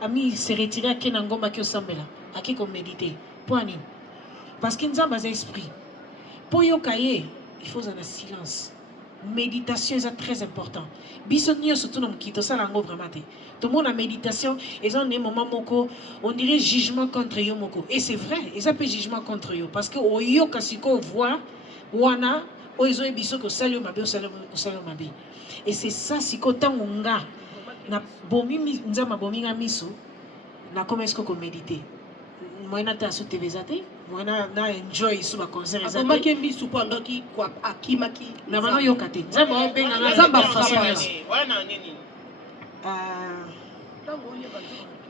Ami se retiré à Kenangoma qui Sambela, à qui comme méditer. Point. Parce qu'il nous a basé esprit. Pour yokaye, il faut un silence. Méditation est très important. Bisonio surtout dans qui ça lango vraiment. Tout le monde a méditation, ils ont un moment moko, on dirait jugement contre yo moko. Et c'est vrai, ils appellent jugement contre yo parce que au yo kasiko voit wana ils ont biso ko salio mabe au salio mabe. Et c'est ça siko tangunga na bomi nzama bomi nga miso na comment est-ce qu'on méditer. Moi na ta sur TV zate. Moi na enjoy sur ma concert ezate. Akoma kembi supanga ki kwa akimaki. Na bano yokate. Nzamba benga na nzamba façon. Wana nini?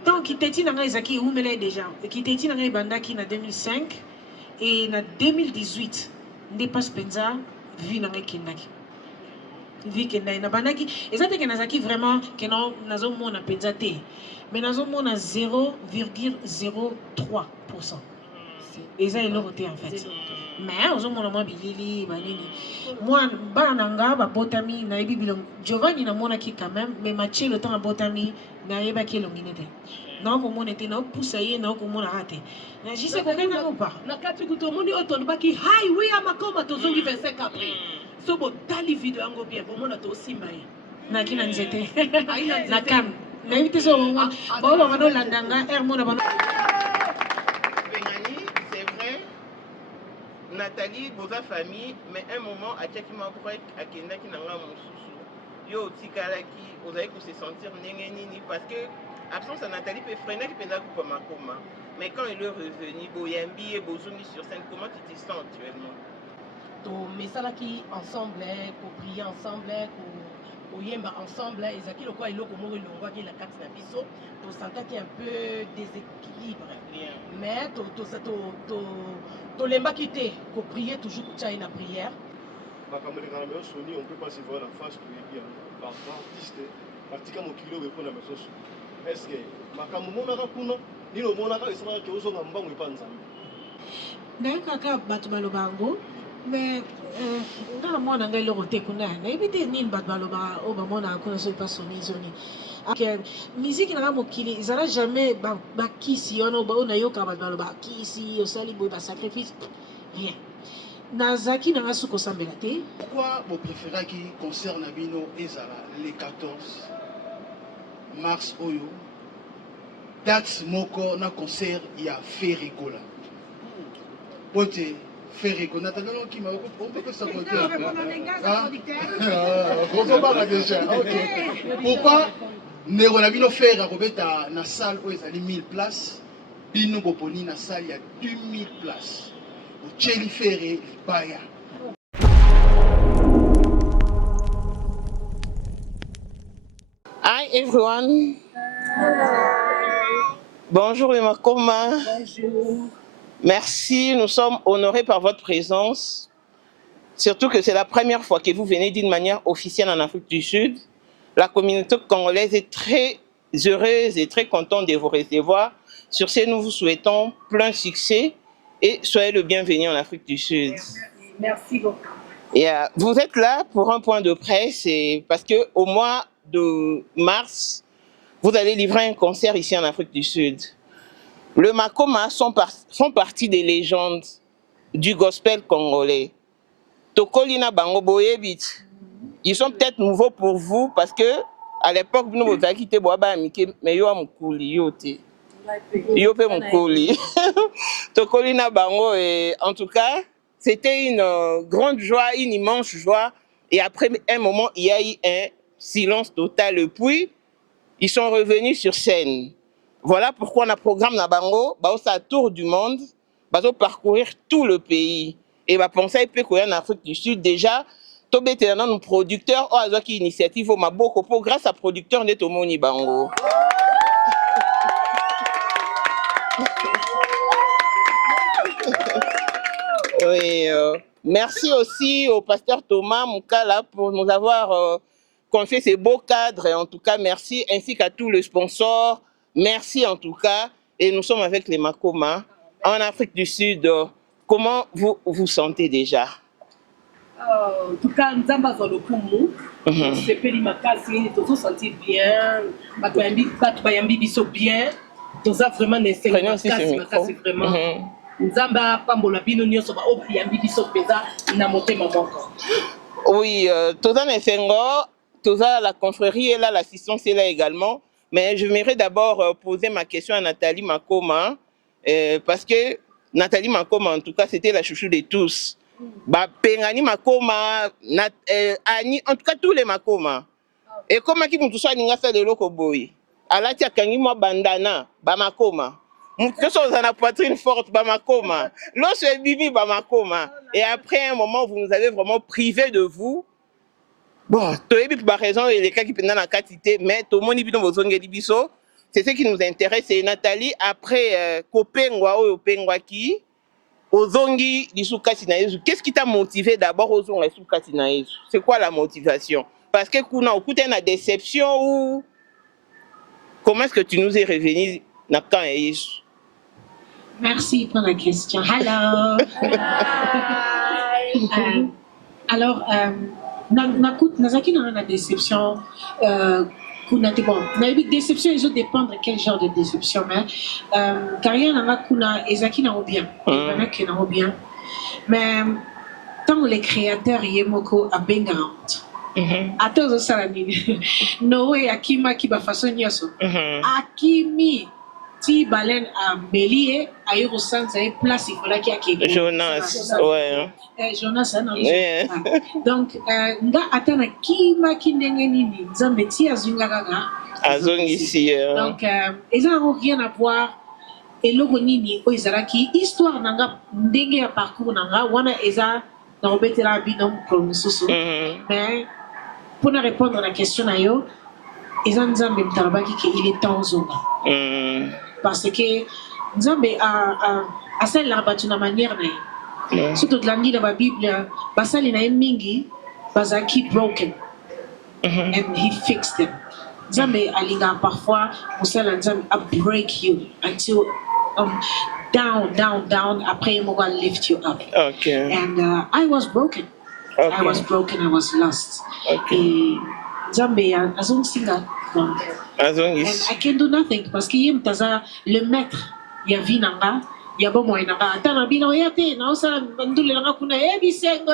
Donc kiteti na ngai zaki umele déjà. Kiteti na ngai bandaki na 2005 et na 2018 ndépasse penza vie na ngai kindaki. Vie kendai na bandaki ezate ke nazaki vraiment ke na nazo mona penza te. Mais nazo mona 0,03%. Et ça, il l'a voté en fait. Mais on a mon bilili, moi, bananga, botami, naibi bilong. Giovanni na mona qui quand même, mais matché le temps à botami, naïba qui l'onginete. Non, comme on était, non, poussaillé, non, comme on a raté. J'y sais qu'on n'a pas. La carte que tout le monde est autour de baki, hi, oui, à ma coma, tout le monde 25 après. So, bon, tali vidéo en gobien, comme on a aussi maï. Na qui n'a zété. Na cam. Naïbi so, moi, bon, on va nous landanga, hermona, Nathalie, boza famille, mais un moment, à Tchaki Mabrek, à Kenda qui n'a pas mon sous. Yo, Tikalaki, vous allez se sentir nini parce que l'absence de Nathalie peut freiner qui peut n'a pas ma coma. Mais quand il est revenu, Boyambi et Bozumi sur scène, comment tu te sens actuellement? Mais ça là qui ensemble, pour prier ensemble, pour yemba ensemble, et ça qui le quoi il est comme il voit qu'il a quatre nabiso, tu sens qu'il y a un peu déséquilibre. Mais tu l'aimes quitter, pour prier toujours pour tu une prière. On ne peut pas se voir en face pour les par artiste, pratiquement au kilo répondre à ma sauce. Est-ce que ma camomona rapuno, ni le monaka sera que aux hommes et pas ensemble. D'accord, Batmalobango. Mais dans le monde anglais, le roté qu'on a, n'évitez ni Batmaloba, Obamona, qu'on ne soit pas sonné, sonné. Musique n'a pas kili, ils n'ont jamais bakisi, on a yoka Batmaloba, kisi, au salibo, sacrifice, rien. Nazaki n'a pas souko sambelate. Pourquoi vous préférez qui concerne Abino Ezara les 14 mars Oyo? Date moko na concert il y a Ferricola. Pote Ferrico, Nathalie qui m'a on peut ça côté. Pourquoi Nero na bino faire à Robeta na salle où ils ont 1000 places, bino boponi na salle il y a 2000 places. Au Cheli Ferré Baya. Hi everyone. Bonjour les Makoma. Bonjour. Merci, nous sommes honorés par votre présence. Surtout que c'est la première fois que vous venez d'une manière officielle en Afrique du Sud. La communauté congolaise est très heureuse et très contente de vous recevoir. Sur ce, nous vous souhaitons plein succès et soyez le bienvenu en Afrique du Sud. Merci beaucoup. Et, vous êtes là pour un point de presse et parce qu'au mois de mars, vous allez livrer un concert ici en Afrique du Sud. Le Makoma font partie des légendes du gospel congolais. Tokolina Bango Boyebit. Ils sont peut-être nouveaux pour vous parce que à l'époque, nous vous avez quitté Boaba Mike, mais yo amukuli yote. Yo pe mukuli. Tokolina Bango et en tout cas, c'était une grande joie, une immense joie. Et après un moment, il y a eu un silence total. Puis, ils sont revenus sur scène. Voilà pourquoi on a programme Nabango, ça tour du monde, parcourir tout le pays. Et penser en Afrique du Sud déjà, nos producteurs ont une initiative au Maboko pour grâce à producteurs de Tomoni Bango. Oui, merci aussi au pasteur Thomas Moukala pour nous avoir confié ces beaux cadres. Et en tout cas, merci, ainsi qu'à tous les sponsors. Merci en tout cas. Et nous sommes avec les Makoma en Afrique du Sud. Comment vous vous sentez déjà? En tout cas, nous avons le Kumu. tosepeli makasi tozosentir bien bato bayambi biso bien toza vraiment na esengo makasi vraiment nzambe apambola bino nyonso baoyambi biso mpenza na motema moko. Oui, toza na esengo, toza la confrérie est là, l'assistance est là également. Mais je voudrais d'abord poser ma question à Nathalie Makoma, parce que Nathalie Makoma, en tout cas, c'était la chouchou de tous. Pengani Makoma, Annie, en tout cas, tous les Makoma. Et comme qui m'ont tous aninga fait de loko boy. Alati akangi mo bandana, ba Makoma. Mutu so na poitrine forte, ba Makoma. Lorsque bibi ba Makoma. Et après un moment, vous nous avez vraiment privé de vous. Bon, toyebi par raison et les cas qui pendant la quantité, mais tout le monde bino bozonge biso. C'est ce qui nous intéresse. C'est Nathalie après Kopengwa ou Opengwa qui ozongi lisukasi na Yesu. Qu'est-ce qui t'a motivé d'abord ozonga lisukasi na Yesu? C'est quoi la motivation? Parce que kuna okute na déception ou comment est-ce que tu nous es revenu na quand Yesu? Merci pour la question. Hello. Alors, nazaki na déception. Bon, na déception, ils ont dépendre de quel genre de déception, mais carrière na kuna ezaki na bien, na bien. Mais tant les créateurs yemoko a bengarant. Attends au salami. Noé akima ki ba façon nyoso. Akimi ti baleine a bélier a eu au centre et place il fallait qu'il y ait Jonas, ouais. Jonas non. Donc nga atana kima kindenge nini nzambe ti azunga kaka azongi ici. Donc ils n'ont rien à voir et logo nini o izaraki histoire nanga ndenge ya parcours nanga wana eza na robetela binom promususu. Mais pour ne répondre à la question nayo ils nzambe mtarabaki que il est temps zonga. Parce que nzambe a celle là batu na manière na surtout de la dans la Bible basali na mingi bazaki broken and he fixed them. Nzambe alinga parfois musala nzambe a break you until down après mo va lift you up. Okay. And I was broken. Okay. I was lost. Okay. Nzambe azong singa. And I can do nothing parce que yem taza le maître ya vinanga ya bo moy nanga atana bino yate na osa ndule nanga kuna bisengo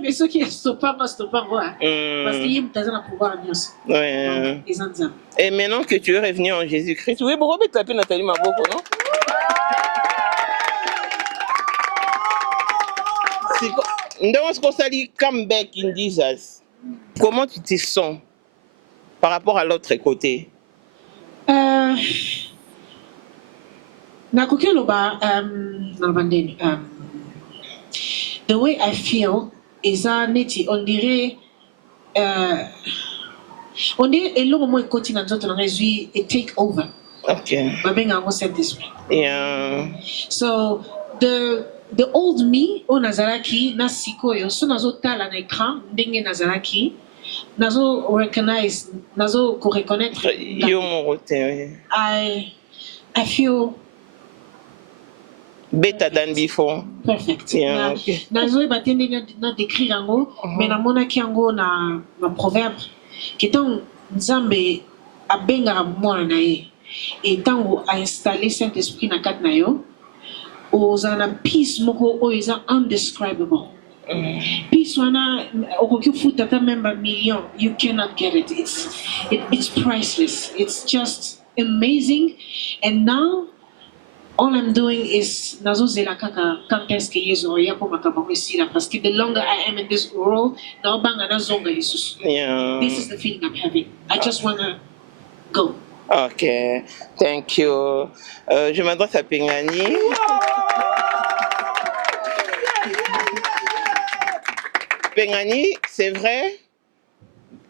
mais ce qui est stoppant parce que yem taza na pouvoir nyos. Ouais. Et maintenant que tu es revenu en Jésus-Christ, oui, pourquoi tu t'appelles Nathalie Maboko, non? Dans ce qu'on s'allie come back in Jesus. Comment tu te sens par rapport à l'autre côté? The way I feel is neti on dirait elongo mo ekoti na nzoto na ezui a take over. Okay. Babenga ngo set this way. Yeah. So the old me o nazaraki na sikoyo so nazotala na écran ndenge nazaraki nazo recognize nazo ko reconnaître yo mon roté. I feel better than before. Perfect. Yeah, nazo batende na décrire yango mais na monaki yango na proverbe keton nzambe abenga mwana na ye et tango a installé Saint-Esprit na kat na yo ozana peace moko o is undescribable. Peace wana okoki futa ta member million, you cannot get it. It's priceless. It's just amazing. And now all I'm doing is nazozela kaka quand est-ce que yezo ya po makaba kwesila parce que the longer I am in this world na banga nazonga Jesus. Yeah. This is the feeling I'm having. I just want to go. Okay, thank you. Je m'adresse à Pengani. Pengani, c'est vrai,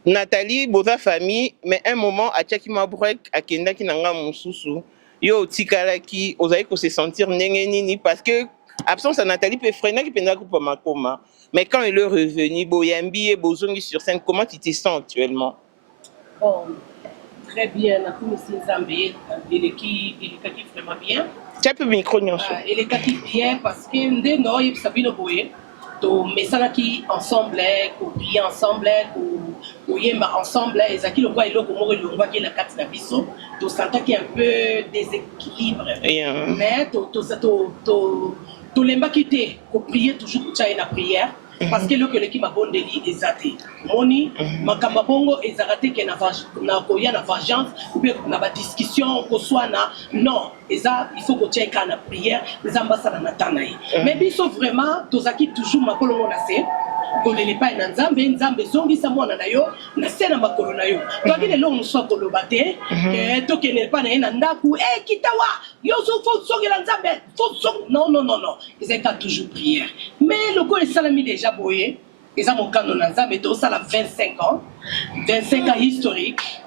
Nathalie, boza famille, mais un moment, à Tchakima Brek, à Kenda Kinanga Moussoussou, yo Tikalaki, osaï ko se sentir nini parce que absence à Nathalie peut freiner qui peut pas ma coma. Mais quand il est revenu, Boyambi et Bozongi sur scène, comment tu te sens actuellement? Bon. Très bien, la commission Zambé, il est vraiment bien. Tu as peu micro, il est bien parce que nous, il y a Sabino Boye. tomesanaki ensemble koprie ensemble koyemba ensemble ezalaki lokwa eloko moko elongwaki na kati na biso tosantaki un peu déséquilibre mais tolembaki te koprie toujours kotia ye na prière parce que eloko eleki mabondeli eza te moni makambo bongo ezalaka te ke na koya na vengeance mpe na badiscussion koswana non eza il faut kotia eka na prière eza mbasala na ntan na ye mais biso vraiment tozalaki toujours makolongo na se kolele epai na nzambe nzambe ezongisa mwana na yo na se na makolo na yo toaki lelo mosu akoloba te tokende epai na ye na ndako kitawa yo fo songela nzambe non ezalaka toujours prière mais lokola esalami déjà boye eza mokano na nzambe tosala 25 ans historique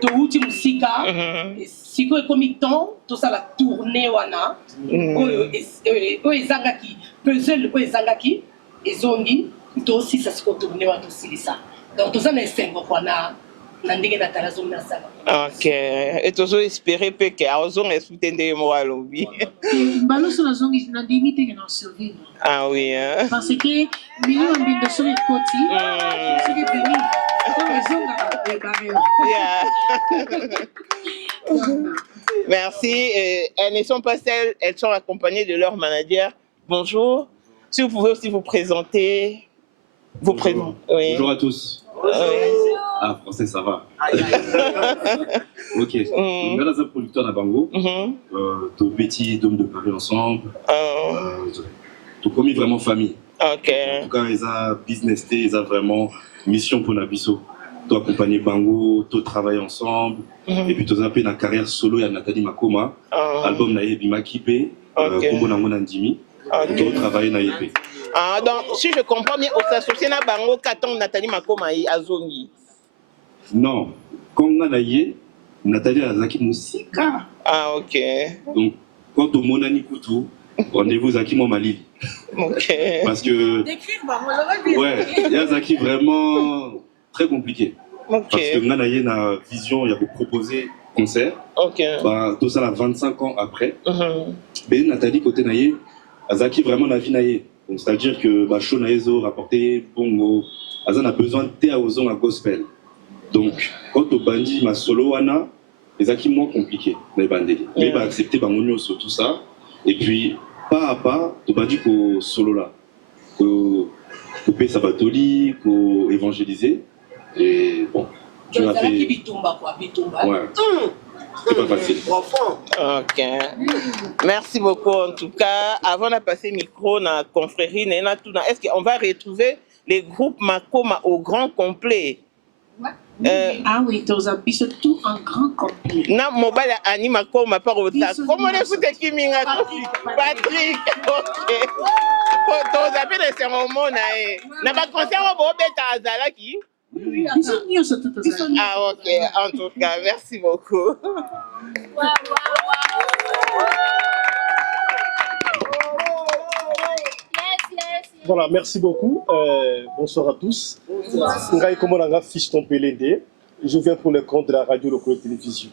touti mosika sikoyo ekomi temps tosala tourné wana oyo ezangaki puzzle oyo ezangaki ezongi tosisa sikoyo tourné wana tosilisa donc toza na esengo kwana na ndenge na tala zongi nasala ok et tozoespere mpe ke azonga esu te ndenge moko alobi baloso nazongi nandimi teke na survivre ah oui parce que milio ya mbindo soki ekoti soki ebimi ezongaka ebare merci elles ne sont pas seules, elles sont accompagnées de leur manager. Bonjour, si vous pouvez aussi vous présenter. Bonjour. Oui. Bonjour à tous. Ah, français, ça va. Ok. Je suis un producteur d'Abango. Tout petit, d'hommes de Paris ensemble. Tout commis vraiment famille. Ok. En tout cas, ils ont business, ils ont vraiment mission pour Nabiso. Tout accompagner Bango, tout travailler ensemble. Et puis tout ça, dans la carrière solo, il y a Nathalie Makoma. Album Naye Bima Kipe. Kumbo Nango Nandimi. Tout travailler Naye P. Ah, donc, si je comprends bien, on s'associe à Bango, Katon, Nathalie Makoma et Azongi. Non, comme Nanaye, Nathalie Azaki Moussika. Ah, ok. Donc, quand au Monani Koutou, rendez-vous Zaki Momali. Ok. Parce que. Ouais, il y a Zaki vraiment très compliqué. Ok. Parce que Nanaye a une vision, il y a proposé concert. Ok. Bah, tout ça, là, 25 ans après. Mais Nathalie, côté Naye, Azaki vraiment la vie Naye. Donc, c'est-à-dire que Bacho Naezo rapporté Bongo, Azan a besoin de thé à ozon à gospel. Donc, quand on bandit ma solo wana, les acquis moins compliqués, les bandits. Mais il va accepter Bangonio sur tout ça. Et puis, pas à pas, on bandit qu'au solo là. Qu'au payer Sabatoli, qu'au évangéliser. Et bon, Dieu a fait. Ouais. C'est pas facile. Ok. Merci beaucoup en tout cas. Avant de passer le micro dans la confrérie, est-ce qu'on va retrouver les groupes Makoma au grand complet? Ah oui, tu as mis tout en grand complet. Non, mobile Annie Makoma par au tas. Comment on écoute qui minga Patrick. Ok. Tu as appelé les cérémonies. N'a pas concert au Bobeta Azalaki. Ah ok, en tout cas, merci beaucoup. Voilà, merci beaucoup. Bonsoir à tous. Ngai Komolanga Fiston Pelende. Je viens pour le compte de la radio locale télévision.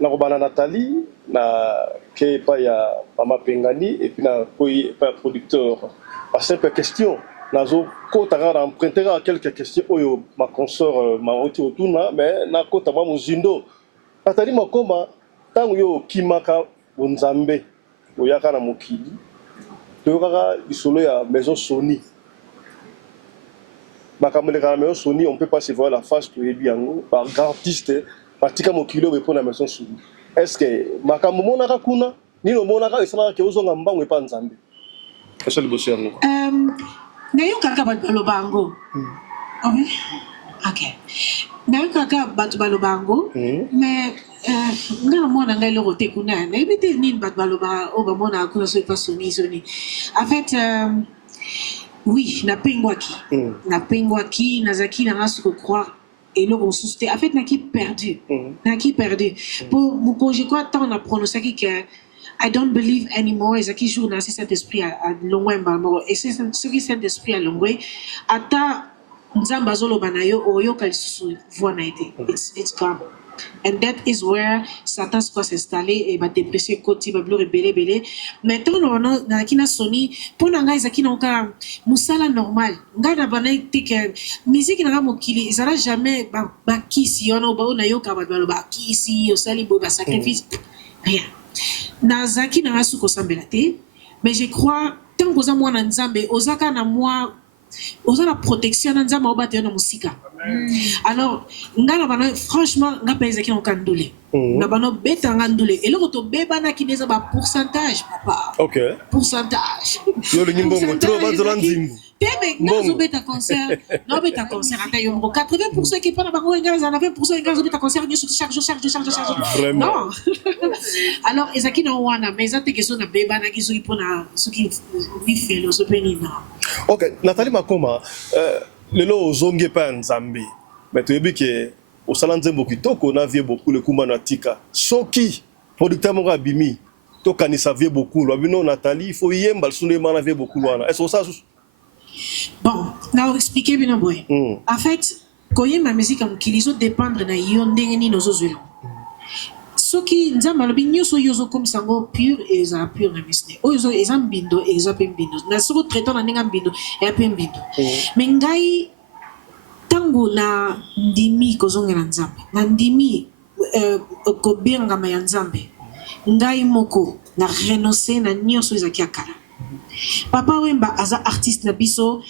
Na Nathalie, na Kepa ya Mama Pengani et puis na pas producteur. Pas simple question. Nazo kotanga emprunter à quelques questions oyo ma consort ma roti otuna mais na kota ba muzindo Nathalie Makoma tango yo kimaka bonzambe oyaka na mokili toyokaka lisolo ya maison Sony bakamoleka na maison Sony on peut pas se voir la face toyebi yango par grand artiste batika mokili oyo mpona maison Sony est-ce que makambo monaka kuna nino monaka esalaka ke ozonga mbango epa nzambe esali boso yango nayokaka bato baloba yango ok nayokaka bato baloba yango mais nga na mwana ngai eloko te kuna nayebi te nini bato baloba oyo bamonaka kuna so epa soni en fait oui napengwaki nazalaki nanga soko croire eloko mosusu te en fait naki perdu po mokonzi kwa ntango na prononcaki ke I don't believe anymore. Ezaki jour na Saint-Esprit à Longwe Mbamo. Et c'est ce qui Saint-Esprit à Longwe. Ata nzamba zolo banayo oyo kalisusu voix na été. It's gone. And that is where Satan va s'installer et va dépresser côté va bleu rebelle. Mais tant on a qui na soni pour na ngai zaki na ka musala normal. Ngana bana tike musique na mokili izala jamais ba kisi ono ba na yo ka ba kisi yo sali bo ba sacrifice rien. Na zaki na rasu ko sambela te, mais je crois tant que moi na nzambe ozaka na moi oza la protection na nzambe obate na musika. Alors ngana bana franchement ngapa ezaki na kandule na bana beta ngandule eloko to beba na kineza ba pourcentage papa. OK. Pourcentage. Yo le nyimbongo trop bazola nzimbu. Tebe ngazo beta concert, no beta concert ata yo 80% qui pas bango ngaza na 20% ngazo beta concert ni chaque jour. Vraiment. Non. Alors ezaki na wana mais ça te question na beba na kiso ipona ce qui vit le sopenina. OK, Nathalie Makoma, lelo ozonge pa nzambe. Mais tu yebi ke osala nzembo kitoko na vie beaucoup le kumba na tika. Soki producteur mo abimi to kanisa vie beaucoup. Lobino Nathalie, il faut yemba sunde mana vie beaucoup wana. Est-ce que ça bon, now expliquer bien boy. En fait, quand ma musique am kilizo dépendre na yo ndenge ni nozozwela. Soki nzamba lobi nyoso yozo comme sango pur et za pur na misne. O yozo ezambindo ezapembindo. Na soko traitant na ndenge mbindo e apembindo. Mais ngai tango na ndimi kozongela nzambe. Na ndimi ko benga ma nzambe. Ngai moko na renoncer na nyoso ezaki akala. Papa Wemba aza artiste na biso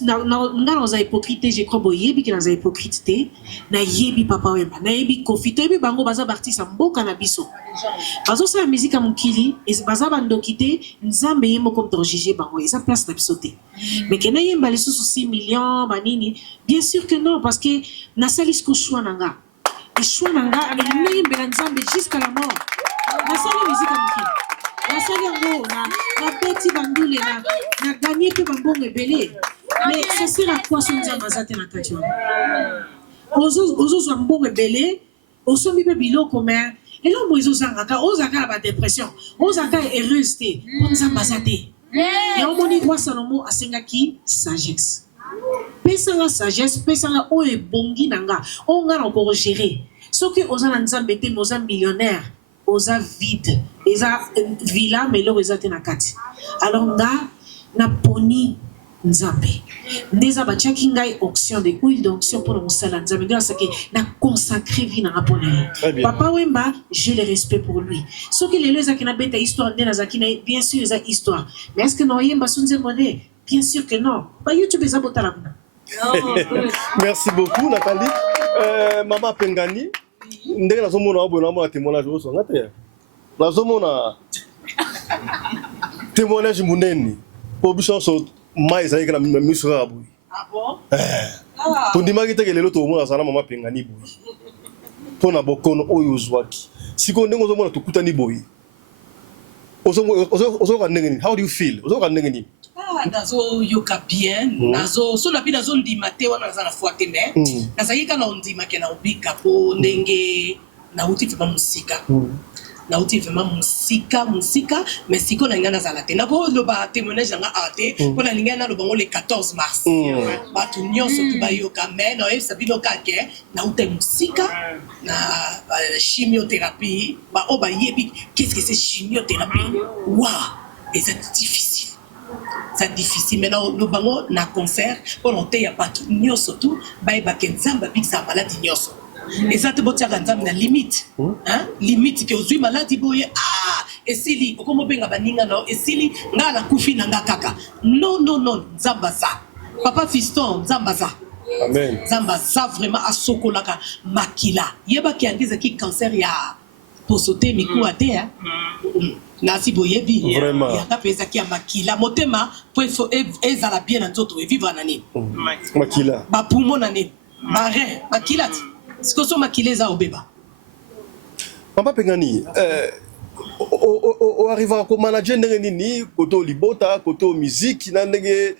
na za hypocrite je crois boyebi ki na za hypocrite na yebi Papa Wemba na yebi Koffi yebi bango baza artiste mboka na biso bazo sa musique ya mokili baza bandokite nzambe yemo comme juger bango eza place na biso te mais que na yemba les 6 millions banini bien sûr que non parce que na salis ko choix nanga et choix nanga avec na yemba nzambe jusqu'à la mort na sali musique ya mokili na sali yango na petit bandule na gagner pe bambongo ebele. Mais ça sert à quoi son nzamba zate na kati wana ozo zwa mbongo ebele osombi pe biloko mais eloko ezozangaka ozaka na ba dépression ozaka heureuse te nzamba zate ya omoni roi Salomo asengaki sagesse pesanga sagesse pesanga oyo ebongi nanga oyo nga na okoko gérer soki oza na nzambe te mais oza millionnaire oza vide eza villa mais eloko eza te na kati alors nga na poni nzambe ndeza batiaki ngai option de huile d'onction pour mosala nzambe grâce que na consacré vie na rapona Papa Wemba j'ai le respect pour lui soki lelo ezaki na beta histoire nde nazaki na bien sûr eza histoire mais est-ce que na oyemba so nzembo nde bien sûr que non ba YouTube eza botala kuna. Merci beaucoup Nathalie. Mama Pengani ndenge nazomona abona mo témoignage oso ngate nazomona témoignage muneni po biso so mais aí que na miso ya boy. Ah bon? To ndimaki te lelo to mona sana Mama Pengani boy. Pona bokono oyo zwaki. Siko ndenge ozomona tukutani boy. Ozo ka ndenge ni? How do you feel? Ozo ka ndenge ni? Nazo yoka bien, nazo so na bi nazo ndima te wana naza na fuate me. Nazaki kana ndima ke na ubika po ndenge na uti fema musika. Na uti vraiment musika mais siko na ngana za la te na ko lo ba témoignage nga ate ko na ngana lo bango le 14 mars ba tu nyonso tu ba yoka mais no e sabino ka ke na uti musika na chimiothérapie ba o ba yebi qu'est-ce que c'est chimiothérapie waouh et c'est difficile mais lo bango na concert pour monter ya pas tu nyonso tu ba ba kenzamba biksa maladie nyonso. Et ça te botia ganzam na limite limite que ozui maladi boye esili okomo benga baninga no esili ngala kufi na ngakaka non zambaza papa fiston zambaza amen zambaza vraiment asokolaka makila yeba ki angiza ki cancer ya posote miku ate nasi boyebi vraiment ya kapeza ki makila motema po ezala bien na nzoto e vivre nani makila ba poumon nani marin makila sikoso makileza obeba. Mama Pengani o arriva ko manager ndenge nini koto libota koto musique na ndenge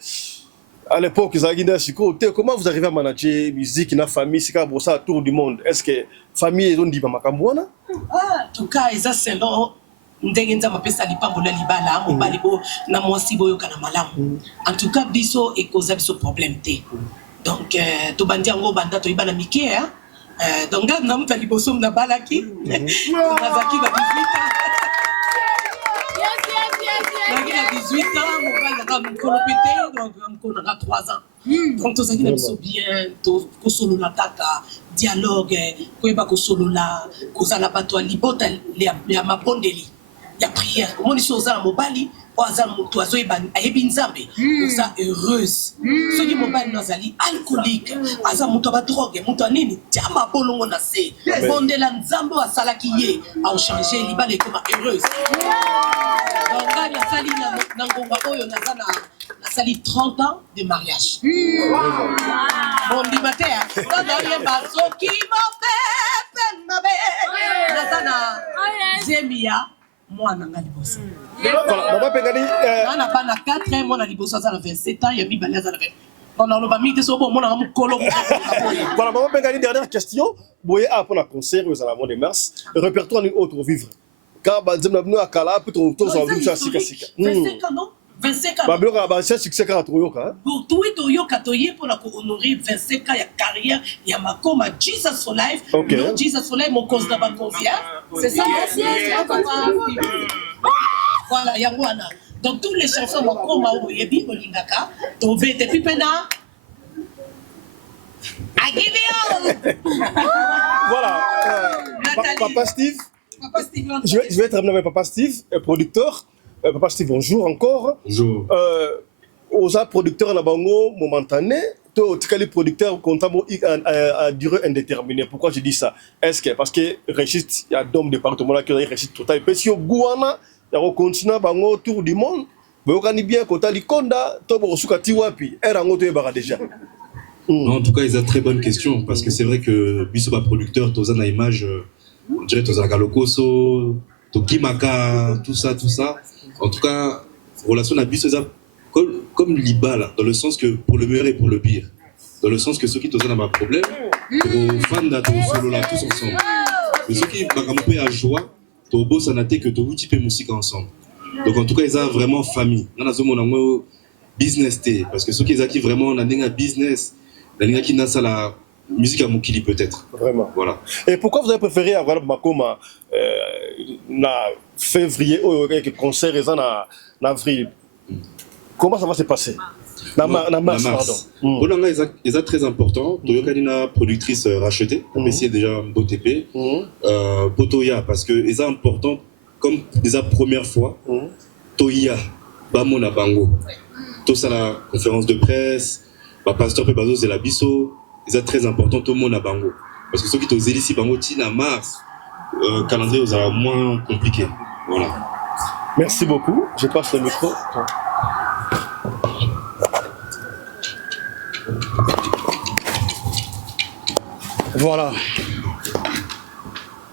à l'époque Zaginda siko comment vous arrivez à manager musique na famille sika brosa tour du monde est-ce que famille ezo ndiba makambo wana en tout cas eza selon ndenge nzamba pesa lipambo la libala mobali bo na mwasi boyo kana malamu en tout cas biso e cause biso problème te donc to bandi ngo banda to ibana mike Donc, quand nous avons liboso na balaki, nazaki na 18 ans. Nazaki na 18 ans, mon père a colopété, donc on a 3 ans. Donc, tout ça qui est bien, tout solo la taka, dialogue, koyeba ko solo la, kozala bato libota ya mabondeli, ya prière. Comment ils sont za mobali, oza mutu azoyeba ayebi nzambe, oza heureuse. Ceux qui mobali nazali alcoolique, aza mutu ba drogue, mutu anini, tiama bolongo na se. Bondela nzambe wa salaki ye, a changer libale comme heureuse. Donc là nasali na ngonga oyo nazana nasali 30 ans de mariage. Bon limateur, dans les bateaux qui m'appellent ma belle. Nazana Zemia, moi nanga liboso. Voilà, Maman Pengani. On a pas na 4 ans, moi na liboso ça na 27 ans, il y a mi balé ça na 20. On a le bami de so bon, moi na mu kolo. Voilà, Maman Pengani, dernière question. Boye a pour la concert aux alentours de mars, répertoire ni autre vivre. Car bazem na bino akala peut on tour sur vivre sika sika. 25 ans non? 25 ans. Ba bilo ba c'est succès ka toyoka. Pour tout toyoka toye pour la honorer 25 ans ya carrière, ya makoma Jesus for life. Non Jesus for life mon cause d'aba confiance. C'est ça. Voilà, Yangwana. Donc, toutes les chansons, comme Yebi, Olingaka, Tové, depuis Pena. I give you Voilà. Papa Steve. Papa Steve. Je vais être avec Papa Steve, producteur. Papa Steve, bonjour encore. Bonjour. Aux producteurs na bango momentané, toi tu es producteur comptable à durée indéterminée. Pourquoi je dis ça? Est-ce que parce que Régis, il y a d'hommes département là qui Régis total. Et si au Gouana, il y a continent bango autour du monde. Mais on gagne bien quand ali konda, toi bon sukati wapi, era ngoto ebara déjà. En tout cas, ils ont très bonne question parce que c'est vrai que Bisoba producteur, Toza na image, on dirait Toza Galokoso, Tokimaka, tout ça. En tout cas, relation à Bisoba comme Liba là, dans le sens que pour le meilleur et pour le pire. Dans le sens que ceux qui Toza n'a pas de problème, aux fans là, aux solo là, tous ensemble. Mais ceux qui m'ont à joie, aux beaux sanaté que tous types de musique ensemble. Donc en tout cas, ils ont vraiment famille. On a un business parce que ceux qui ont vraiment un business. La musique à Mokili peut-être. Vraiment. Voilà. Et pourquoi vous avez préféré avoir Makoma en février ou un concert en avril? Comment ça va se passer? En mars, pardon. Ils sont très importants. Toyoka est une productrice rachetée. C'est déjà un beau TP. Potoya, parce que ils sont importants comme déjà première fois. Toya, Bamona Bango. Tout ça, la conférence de presse. Pasteur Pebazo c'est la biso, c'est très important tout le monde à Bango parce que ceux qui sont ici Bango tina mars calendrier sera moins compliqué. Voilà. Merci beaucoup. Je passe le micro. Voilà.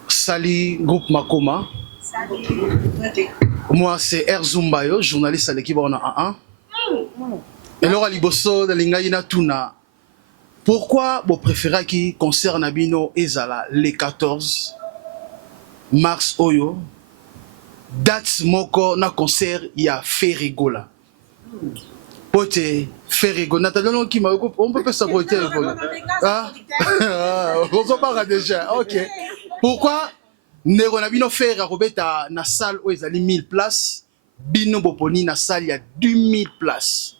Salut groupe Makoma. Salut. Moi c'est Erzumbayo, journaliste à l'équipe on a 1. Et alors, Liboso, pourquoi vous préférez qui concerne Abino Ezala le 14 mars Oyo, date moko na concert il y a Ferrigola. Pote Ferrigola, on peut pas saboter le vol. Ah, on s'en parle déjà. Ok. Pourquoi Nero Nabino faire à na salle où ils ont 1000 places, Bino Boponi na salle il y a 2000 places.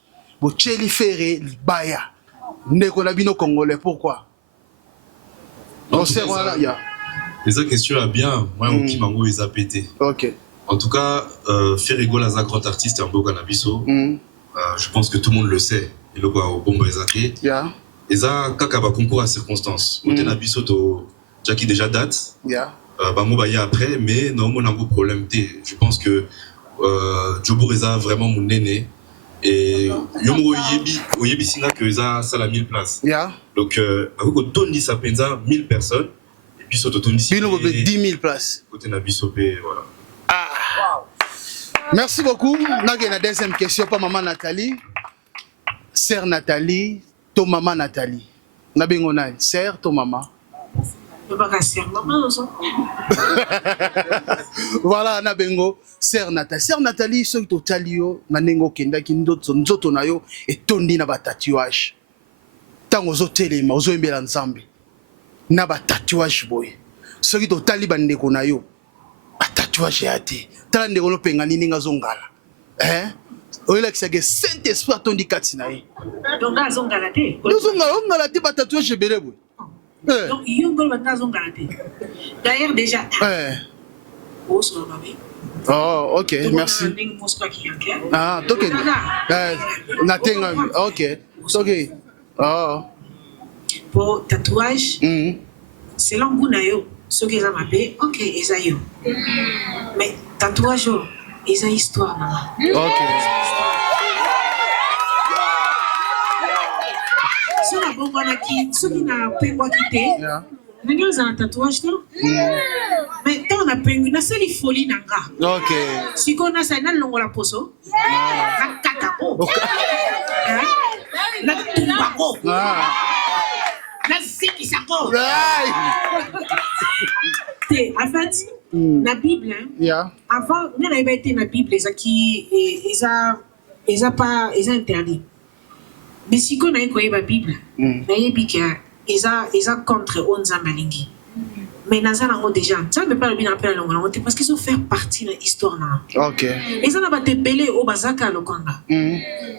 Bocheli Ferré Baya Ndeko Nabino Congolais, pourquoi? Les questions là bien, moi au Kimango ils a pété. Ok. En tout cas, Ferrigo là, un grand artiste en Boga Nabiso. Je pense que tout le monde le sait. Et le quoi au Bomba Ezake. Et ça, quand il concours à circonstances, au Nabiso to Jackie déjà date. Bamobaya après, mais non mon un problème. Je pense que Jobo Reza vraiment mon aîné. Et Yomo Yebi Singa que ça a 1000 places. Donc, avec Tony ça pèse 1000 personnes. Et puis, sur Tony, 10 000 places. Côté Nabisopé, voilà. Merci beaucoup. La deuxième question pour maman Nathalie. Sœur Nathalie, ton maman Nathalie. Nabingona, sœur, ton maman. Voilà, Nabengo, Sœur Nathalie. Sœur Nathalie, ce que tu as dit, Nanengo Kenda, Kindoto Nayo, et Tondi na tatouage. Tant aux hôtels, aux oimbes ensemble. na ba tatouage boy soki to tali bandeko na yo ba tatouage ya te tala ndeko no penga nini ngazongala oyelakisa ke saint esprit atondi kati na ye donc azongala te ongala te ba tatouage ebele boy donc yo ngolo ba azongala te d'ailleurs déjà oh sur ma vie. Oh, ok, merci. Ah, ok. Natenga. Ok. Ok. Oh. Pour tatouage, c'est l'angunayo. Ce qu'ils ont appelé, ok, Esaïo. Mais tatouage, ils ont histoire. Ok. Si on a bon qui, ceux qui n'ont pas quoi quitter, nous avons un tatouage, non? Mais quand on a pengu, na sali folie nanga. Ok. Si on a ça, na longo la poso. Na kakako. Na tumbako. Na ziki sako. En fait, la Bible, avant, on avait été la Bible, ils ont interdit. Mais si on a écouté la Bible, ils ont contre Onza Malingi. Mais nous avons déjà, ça ne peut pas le bien appeler parce qu'ils ont fait partie de l'histoire. Ok. Ils ont été belés au Bazaka Lokanga.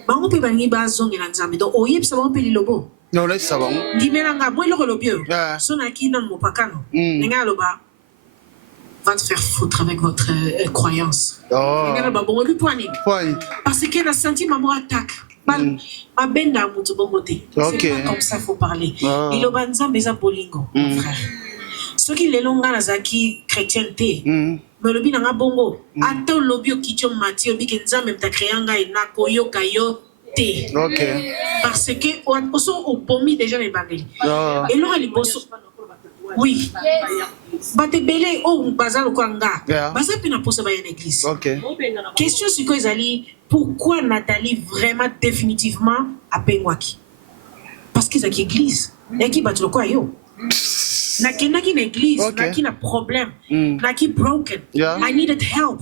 On peut pas y bazong et l'anzame. Donc, au yep, ça va un peu le lobo. Non, là, ça va. Dimelanga, moi, le relobio. Son acquis non mon pacano. Nenga loba va te faire foutre avec votre croyance. Nenga loba, bon, lui poigne. Parce qu'elle a senti ma attaque. Ma benda moutou bon côté. C'est pas comme ça, il faut parler. Il a banza beza bolingo, mon frère. Ceux qui les longs zaki chrétienté, mais le binanga bongo, attends l'obio qui tient Mathieu, bikenza même ta créanga et na koyo kayo te. Parce que on se au pomi déjà les bangles. Et là les bosso. Oui. Bate belé au bazar kwanga. Bazar pina posa ba une église. Question sur quoi ils pourquoi Nathalie vraiment définitivement à Pengwaki? Parce qu'ils ont une église. Et qui bat le quoi yo? Naki une église, naki na problème, naki broken. I needed help.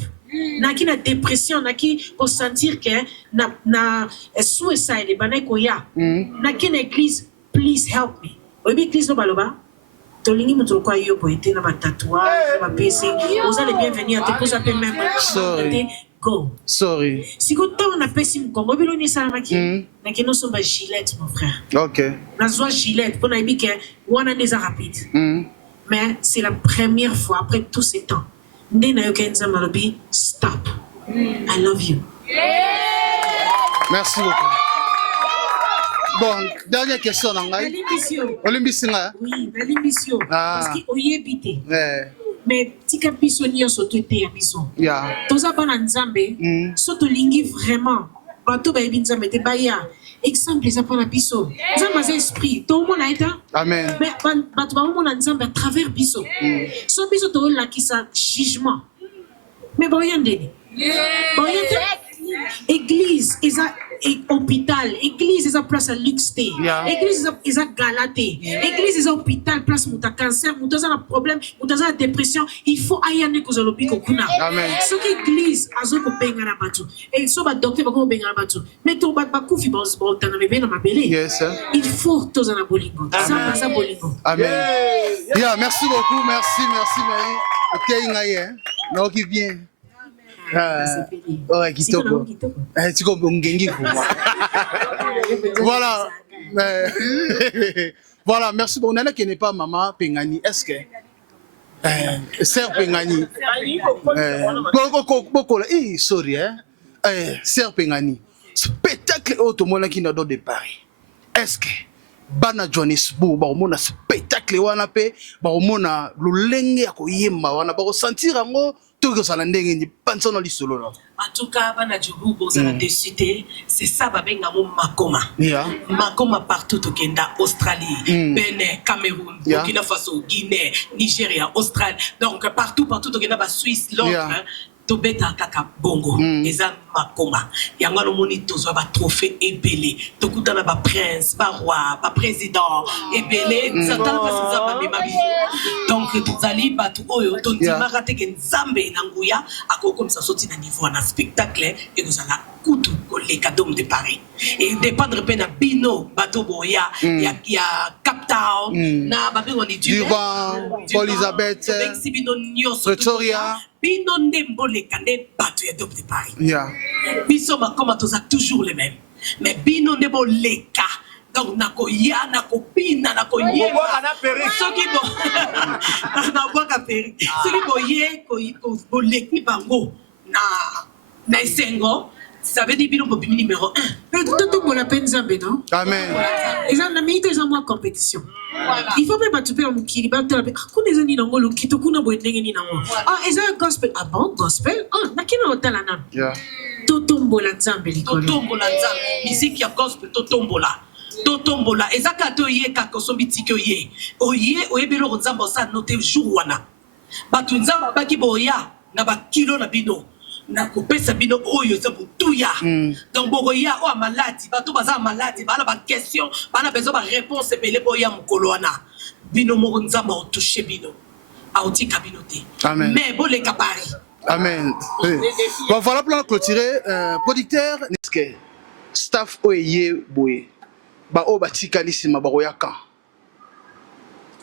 Naki na dépression, naki pour sentir que na suicide banay koya. Naki une église, please help me. Obi église no baloba. Tolingi mutu kwa yo poete na tatouage, na piercing. Vous allez bienvenue à te poser un peu même. Sorry. Go. Sorry. Si vous avez un peu de Congo, vous avez un sommes Gillette, mon frère. Ok. Nous avons Gillette pour nous dire que on a des rapide. Mais c'est la première fois après tous ces temps. Nous avons dit stop. I love you. Merci beaucoup. Bon, dernière question. L'ambition. Oui, l'ambition. Parce qu'on y habite. Mais si tu as surtout été abisso. Tous les gens nzambe, surtout lingi vraiment. Bateau ba nzambe te baya. Exemple les apana biso. Nzambe c'est esprit. Tout le monde a été. Amen. Mais bateau ba monde nzambe à travers biso. So biso to la qui sa jugement. Mais bon yandeni. Bon yandeni. Église, hôpital, église, ils ont place à luxe, église, ils ont galaté, église, ils ont hôpital, place où tu as cancer, où tu as un problème, où tu as une dépression, il faut ailleurs que vous avez Amen. Ce qui église, ils ont besoin de battu. Et ce que docteur, ils ont besoin de battu. Mais tu vas pas couper, il faut tous en bolingo. Ça, bolingo. Amen. Yeah, merci beaucoup, merci Marie. Ok, non qui vient. Ouais, kitoko. Tu comprends ngengi kuma. Voilà. Voilà, merci beaucoup. Nana qui n'est pas maman Pengani, est-ce que sœur Pengani. Sorry sœur Pengani. Spectacle automobile qui n'a pas de Paris. Est-ce que bana Johannesburg ba omona spectacle wana pe ba omona lolenge ya koyemba wana ba ressentir ngo En tout cas, c'est ça, Makoma. Makoma partout au Kenya, Australie, Bénin, Cameroun, Burkina Faso, Guinée, Nigeria, Australie. Donc partout au Kenya, Suisse, Londres, Tobeta, Kaka, Bongo. Et ça, Makoma. Yanga no moni tozo ba trophée ebele. Tokutana ba prince, ba roi, ba président ebele. Satan pas nzamba mema biso. Donc tozali batu oyo tondima kate ke nzambe na nguya akoko msa soti na niveau na spectacle et kozala kutu koleka dom de Paris. Et dépendre pe na bino bato boya ya Cap Town na babingo ni Durban, Paul Elizabeth, Pretoria. Bino ndembo leka ne bato ya dom de Paris. Biso Makoma toza toujours les mêmes. Mais bino ndembo leka. Donc nako ya nako pina nako ye. Soki bo na boka peri. Soki bo ye ko leki bango na esengo. Ça veut dire bino bobi numéro 1. Tout pour la peine Zambé, non? Amen. Ils ont la minute, ils ont moins compétition. Il faut pas tout faire en kiri, bah tu as des années dans le kito kuna boitenge ni nango. Ah, ils ont un gospel. Ah bon, gospel? Ah, na kina hotel anan. Totombola Zambé likolo. Totombola Zambé. Musique ya gospel totombola. Totombola. Ezaka to ye kakosombi tikyo ye. Oye belo nzamba sa note jour wana. Batu nzamba baki boya na ba kilo na bino. Na kopesa bino oyo za butuya. Donc boya o maladi, bato baza maladi, bana ba question, bana besoin ba réponse belé boya mukolo wana. Bino mo nzamba o toucher bino. A oti kabinote. Mais bo le kapari. Amen. Bon, voilà pour clôturer. Producteur, staff oye boye. Ba o batika lisima ba royaka.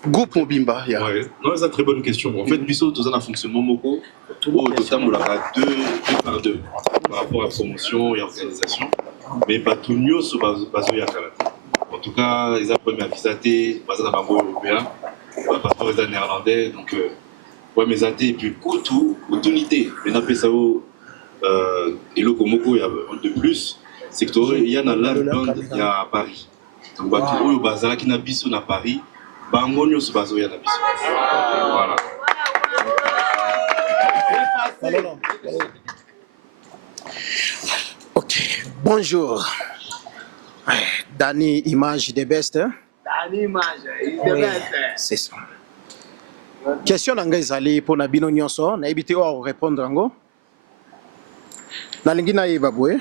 Groupe Mobimba. Ouais, non, c'est une très bonne question. En fait, Bissot, tout ça, un fonctionnement moko, au total, on a deux par deux par rapport à la promotion et organisation. Mais pas tout mieux sur Bazo Yakalata. En tout cas, ils ont premier à visiter, basé dans la banque européenne, passeport les néerlandais. Donc, ouais, mes athées, et puis, tout unité. Maintenant, Pessao, et le Komoko, il y a de plus. C'est que il y a dans l'Albande, il y a à Paris. Donc, Bato, Bazar, qui n'a Bissot à Paris. Bangonio se base au Voilà. Ok, bonjour. Dani Image des Best. Dani Image, des Best. C'est ça. Question d'Angazali pour Nabino Nyonso. Na évité de répondre ango. Nalingina Ibabwe.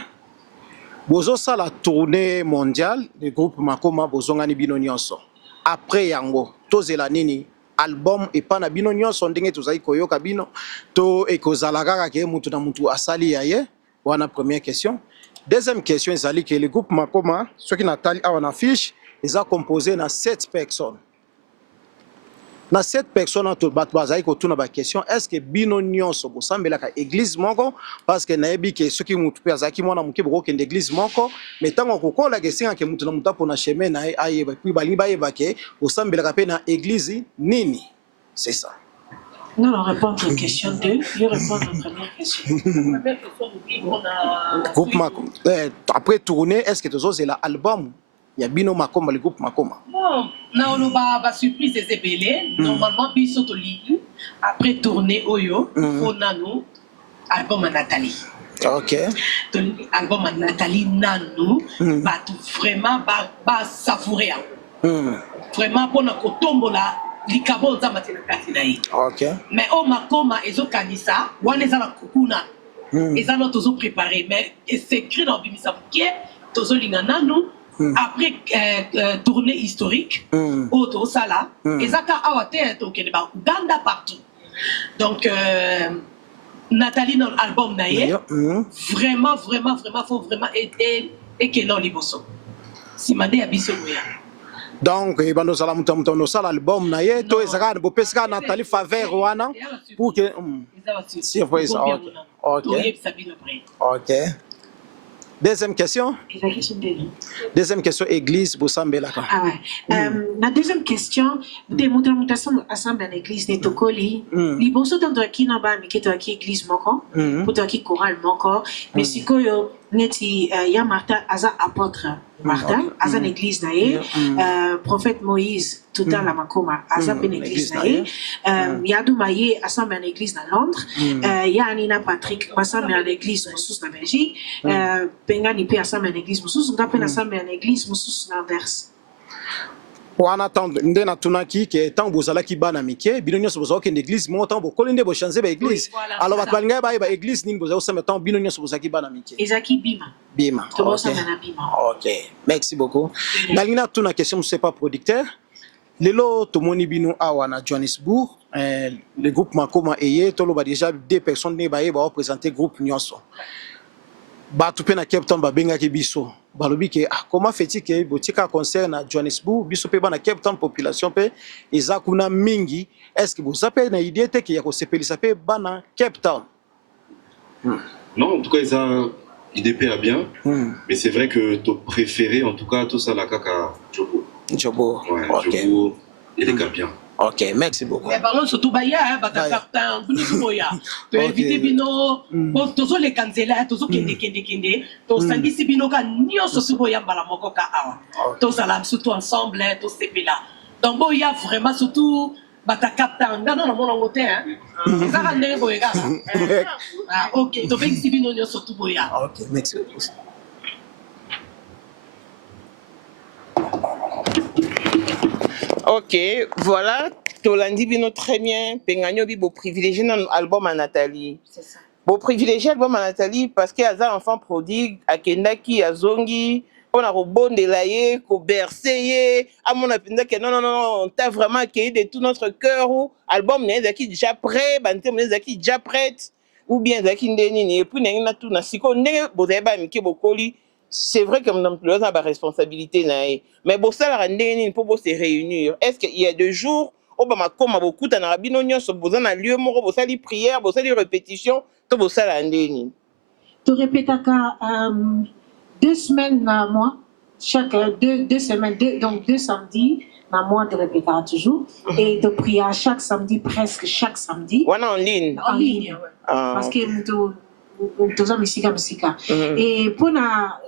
Bozo sa la tournée mondiale du groupe Makoma Bozongani Bino Nyonso. Après yango tozela nini album et pas na bino nyonso ndenge tozali koyoka bino to ekozala kaka ke mutu na mutu asali yaye wana première question. Deuxième question ezali que le groupe Makoma ceux qui natali awa na fiche ils ont composé na 7 personnes. Na 7 personnes to bat bazali ko tuna ba question est-ce que bino nyonso bosambela ka église moko parce que nayebi que ceux qui mutu pe azaki mona muke boko ke église moko mais tango kokola ke singa ke mutu na mutu pona chemin na ayeba puis bali bayeba ke bosambela ka pe na église nini. C'est ça. Non, on répond à la question 2, je réponds à la première question. Groupe Makoma après tourner est-ce que tozo c'est l'album il y a bino Makoma le groupe Makoma. Bon, na ono ba surprise des ébélés normalement biso to ligue après tourner oyo faut nanu album à Nathalie. OK. Album à Nathalie nanu ba tout vraiment ba savourer. Vraiment pour na kotombola likabo za matina katinai. OK. Mais au Makoma ezo kanisa wana za la kokuna. Eza no tozo préparer mais c'est écrit dans bimisa bukie tozo linga nanu. Après tournée historique, au Sala, et Zaka Awate au Kenya, Uganda partout. Donc, Nathalie dans l'album Naye, vraiment, faut vraiment aider et qu'elle est liboso. Si Mandé a biso donc, il va nous aller à l'album Naye, to ezaka bo pesaka Nathalie Faveur wana pour que si vous OK. OK. Deuxième question. Deuxième question, église, Bosambela. Ah ouais. La deuxième question, des montations ensemble à l'église de Tokoli. Les bons dans le qui n'a pas mis qui église moko, pour toi qui chorale moko, mais si quoi neti ya Martha aza apôtre Martha aza l'église nae, prophète Moïse tout à la Makoma aza ben église nae, Yadou Maye ensemble à l'église dans Londres, ya Anina Patrick ensemble à l'église sous la Belgique, Pengani pe ensemble à l'église sous, on appelle ensemble à l'église sous l'Anvers. wana tando nde na tunaki ke tant bozala ki bana mike bino nyonso bozala ke l'église mo tant bokoli nde bochange ba église alors bato balinga ba église nini bozala osema tant bino nyonso bozala ki bana mike ezaki bima bima ok merci beaucoup nalingi na tuna question je sais pas producteur lelo tomoni bino awa na Johannesburg le groupe Makoma eye toloba déjà 2 personnes ne ba représenter groupe nyonso bato pe na Cape Town babengaki biso balobi ke comment fait-il que botika concert na Johannesburg biso pe bana Cape Town population pe eza kuna mingi est-ce que vous appelez na idée te que ya ko sepelisa pe bana Cape Town Non, en tout cas idée pe a bien mais c'est vrai que ton préféré en tout cas tout ça la kaka Jobo ouais, Jobo il est bien. Ok, merci beaucoup. Mais par contre, surtout, Baya, Batakartan, Bunisuboya, tu as invité Bino, tous les cancela, tous les kende, tous les sangisi Bino, Nio Sosuboya, Balamokoka, tous à surtout ensemble, tous ces pays-là. Donc, bon, il y a vraiment surtout Batakartan, non, non, mon hôtel, hein. Ça va aller, Boyga. Ok, donc, invité Bino, Nio Sosuboya. Ok, merci beaucoup. Ok, voilà, Tolandi Bino très bien. Penganyo bi beau privilégié dans l'album à Nathalie. C'est ça. Beau privilégié l'album à Nathalie parce qu'il y a un enfant prodigue, à Kendaki, à Zongi, on a rebondé là, ko bercé, à mon apenda que non, on t'a vraiment accueilli de tout notre cœur. Ou album n'est déjà prêt, bante n'est déjà prête, ou bien zaki ndeni et puis n'a tout na siko ne bozeba miki bokoli. C'est vrai que nous avons la responsabilité, mais bon, ça la rendre pour se réunir. Est-ce qu'il y a 2 jours, au bama comme beaucoup de rabinonions sont besoin d'un lieu mort, besoin de prière, besoin de répétition, tout besoin la rendre. Tu répètes 2 semaines à moi, chaque 2 semaines, donc 2 samedis, à moi de répéter toujours et de prier chaque samedi, presque chaque samedi. On est en ligne. En ligne, parce que tous hommes ici comme ici. Et pour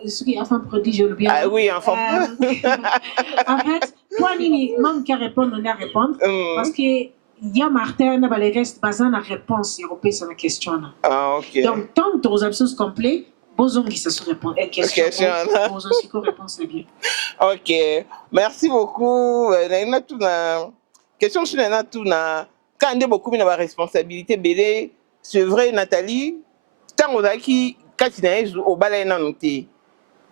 ce qui est enfant prodige, le bien. Ah oui, enfant. En fait, pour Nini, même qui répond, on a répondre. Parce que il y a Martin, il y a reste basé na réponse européenne sur la question. Ah, ok. Donc, tant que tu as absence complet, besoin qui se répond. Et question, besoin aussi qu'on réponse c'est bien. Ok, merci beaucoup. Question sur la tout na. Quand on a beaucoup de responsabilité, c'est vrai, Nathalie. Tant aux acquis, quand il y a au balai noté,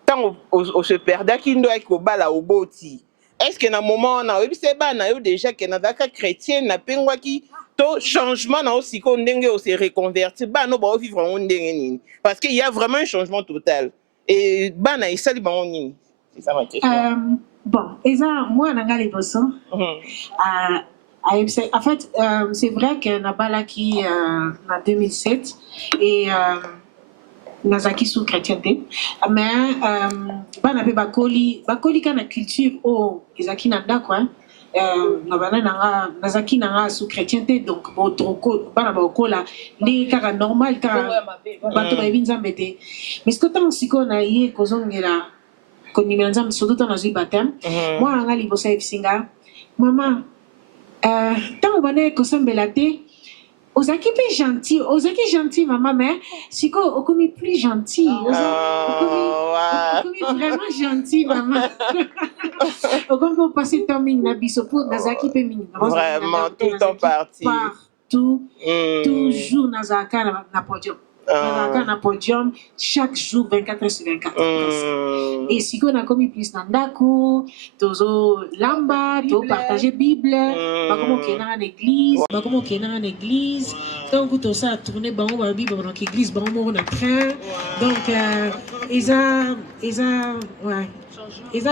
tant au se perdre, qui doit être au bala au boti. Est-ce qu'il y a un moment où on a eu déjà qu'il y a des chrétiens, n'a pas qui to changement na aussi qu'on dengue au se reconvertir, bah non bah vivre en dengue parce qu'il y a vraiment un changement total. Et bah na isa li bango nini. C'est ça ma question. Bon, et ça moi na ngali bosso. En fait, c'est vrai que Nabala qui en 2007 et Nazaki sous chrétienté, mais Banabe Bakoli kana culture au Izaki Nanda quoi. Nazaki nanga sous chrétienté donc botroko Banabakola les cara normal car bato ba binzambete. Mais ce que tant siko na yé kozongela konimenzam surtout dans le baptême. Moi ngali bossa efisinga maman tant on est kosambela te ozaki pe gentil maman mais siko okomi plus gentil okomi vraiment gentil maman okomi pour passer ton mine na biso pour nazaki pe mine vraiment tout le temps partout toujours nazaka na podium nazaka na podium chaque jour 24 heures sur 24 et si on a commis plus dans ndako tozo lamba to partager bible bakomo kena en église donc tout ça tourner bango ba bible dans l'église bango mo na train donc ils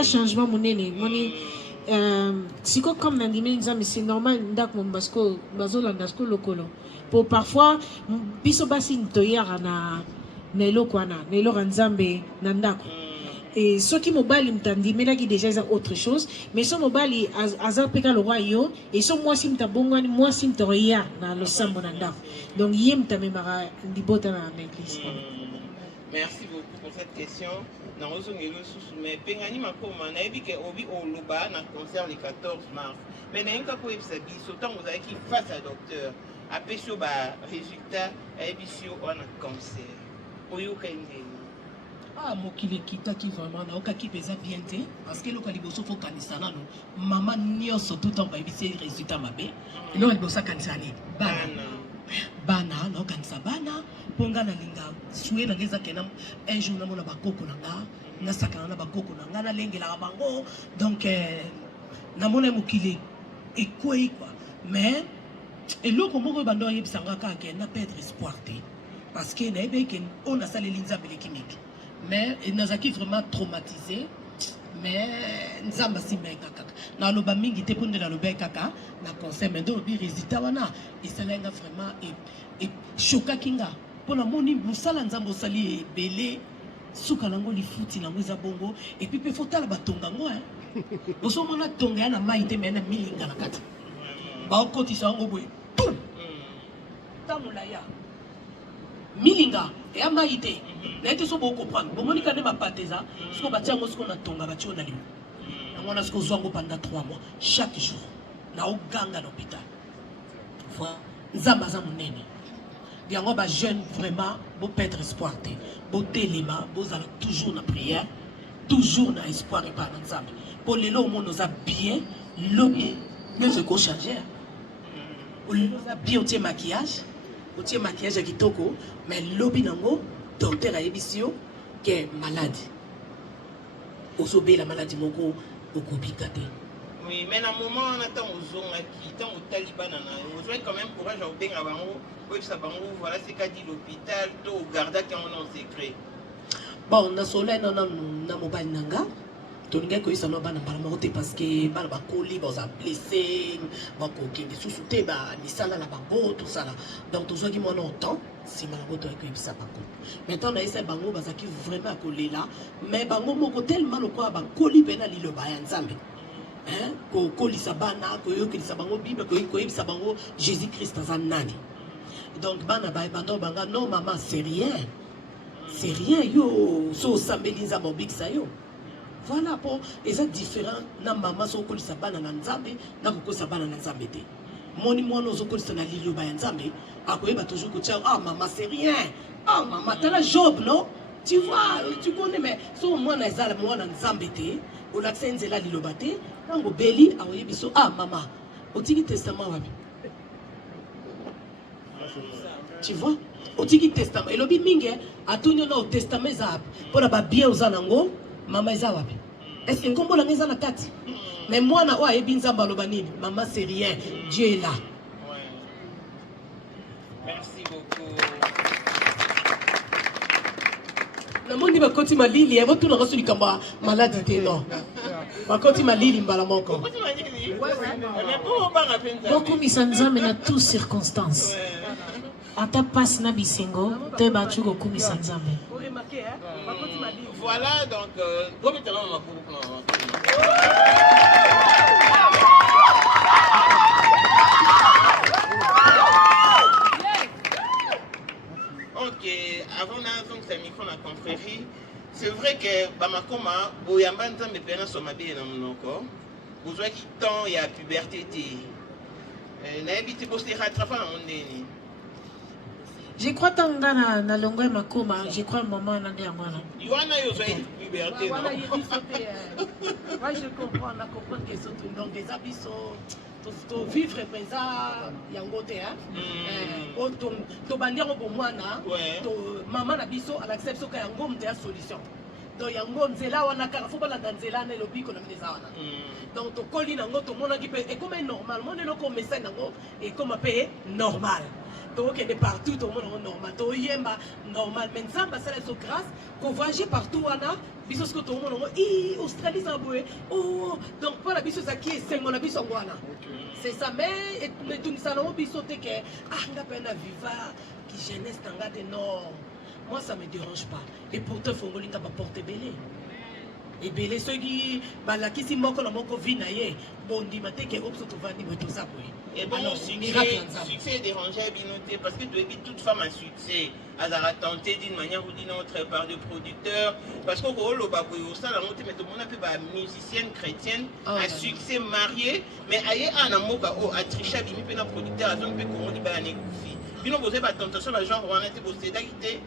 changement monene si comme nandimi c'est normal ndako mbasko bazolanda sko lokolo pour parfois biso basi ntoyara na eloko wana na eloko nzambe na ndako et ceux qui mobali mtandimelaki déjà ça autre chose mais so mobali aza peka le roi yo et so moi si mtabongani moi si mtoya na losambo na ndako donc yé mtamemara ndibota na l'église. Merci beaucoup pour cette question. Mais Pengani Makoma, na ebi ke obi oloba na concert le 14 mars. Mais na enka ko ebisabi autant vous avez qui face à docteur après ba résultat ebisio on a cancer. Oyo kende. Ah, mokili kitaki vraiment na okaki pesa bien te parce que loka liboso fo kanisa nano mama nyonso tout temps ba ebisi résultat mabe elo liboso kanisa ni bana na kanisa bana ponga na linga sué na ngeza kena un jour na mona bakoko na nga na sakana na bakoko na nga na lengela bango donc na mona mokili ekoi quoi mais eloko moko bando yebisanga kaka na perdre espoir te parce que na ebe ken on a salé l'inza belekimiki. Mais il nous a vraiment traumatisé. Mais nous avons aussi bien kaka. Na loba mingi te ponde na loba kaka na conseil mais donc bi résultat wana et ça lenga vraiment et choka kinga pona moni musala nzambo sali belé suka nango lifuti na mweza bongo et puis pe fotala batonga ngo hein. Boso mona tonga na maite mais na milinga na kati. Ba okoti sa ngo boy. Tamulaya. Milinga et à maïté. N'a été so beaucoup comprendre. Bon, Monica ne m'a pas tesa. Ce qu'on bâtit en mosquée, on a tonga bâti on a lu. On a ce qu'on soit pendant 3 mois. Chaque jour. Na au gang à l'hôpital. Voilà. Zamaza mon nene. Bien on va jeune vraiment. Beau perdre espoir. Beau téléma. Beau aller toujours na prière. Toujours na espoir et pas dans zam. Pour les lots, on nous a bien. L'homme ne veut qu'on change. On nous a bien au maquillage. Au maquillage qui toko. Mais lobby nango, docteur a ebisio, qui est malade. Osobé la maladie moko, au kubikate. Oui, mais à un moment, on attend aux hommes qui sont au Taliban. On a quand même courage à obéir à Bango. Voilà ce qu'a dit l'hôpital, au garda qui en secret. Bon, on a solé dans mobile nanga. Tout le monde qui est dans le parce que bah colis, bah blessé, bah coquille, des sous-soutés, bah ni ça là, la bango, tout ça là. Donc tout ça qui m'en entend, si malaboto est ça par contre. Maintenant on a essayé bango, bah ça qui vraiment collé là, mais bango moko tellement le quoi, bah colis bena li le bayan zambe. Hein? Ko colis sabana, ko yo ki sabango Bible, ko yo sabango Jésus Christ dans nani. Donc bana ba bando banga non maman c'est rien yo, so sambeliza mobik ça yo. Voilà pour les autres différents na maman so ko sabana na nzambe na ko sabana na nzambe te moni mwana zo ko sana lilo ba nzambe akoyeba toujours ko tia ah maman c'est rien ah maman t'as la job non tu vois tu connais mais so mwana ezala mwana nzambe te o la tsenzela lilo bate nango beli akoyebi so ah maman otiki testament wapi tu vois otiki testament elobi mingi atunyo na testament za pour ba bien uzanango maman eza wapi? Est-ce que ngombo la ngeza na kati? Mais moi na wa ebi nzamba loba nini? Maman c'est rien, Dieu est là. Ouais. Merci beaucoup. Na moni ba koti malili, e votu na rasu likamba malade te non. Ba koti malili mbala moko. Koti malili? Ouais. Mais pour ba rapenda. Beaucoup misanzambe na toutes circonstances. Ata passe na bisengo, te ba chuko kumisa nzambe. Voilà donc ok, avant donc c'est micro la confrérie. C'est vrai que Bamakoma, Boyamba Nzambe pena somabe na monoko. Vous qui temps il y a puberté na évité poster rattraper na mondeni. Je crois que na longwe makoma, je crois le moment na ndia mwana. Yoana yo zoi puberté non. Moi je comprends, on a compris que c'est donc des habits to vivre présent yango te hein. O to bandiero bo mwana, to maman na biso à accepte que yango mte solution. Donc yango nzela wana kaka faut pas la nzela na lobiko na meza wana. Donc to koli nango to mona ki pe et comme normal, mon eloko message nango et comme pe normal. Donc elle est partout, tout le monde normal. Donc yemba normal. Mais ça, ça c'est grâce qu'on voyage partout wana. Biso ce que tout le monde Australie ça boué. Oh donc voilà biso ça qui est 5 mon biso wana. C'est ça mais tout ça non biso te que ah nga pena viva qui jeunesse tanga de non. Moi ça me dérange pas. Et pourtant fongolinga pas porter belé. Et belé ceux qui la qui si moko la moko vie na ye. Bon dit maté que opso to vandi tout ça boué. Et bon, succès dérangeait bien noté parce que tu évites toute femme à succès. Elle a tenté d'une manière ou d'une autre par des producteurs. Parce que le monde a fait musicienne chrétienne, à succès mariée, mais ailleurs en amour, à tricher, il y a un producteur, à zone peu qu'on dit, il y a un tentation, genre, on a été posté d'acquitté.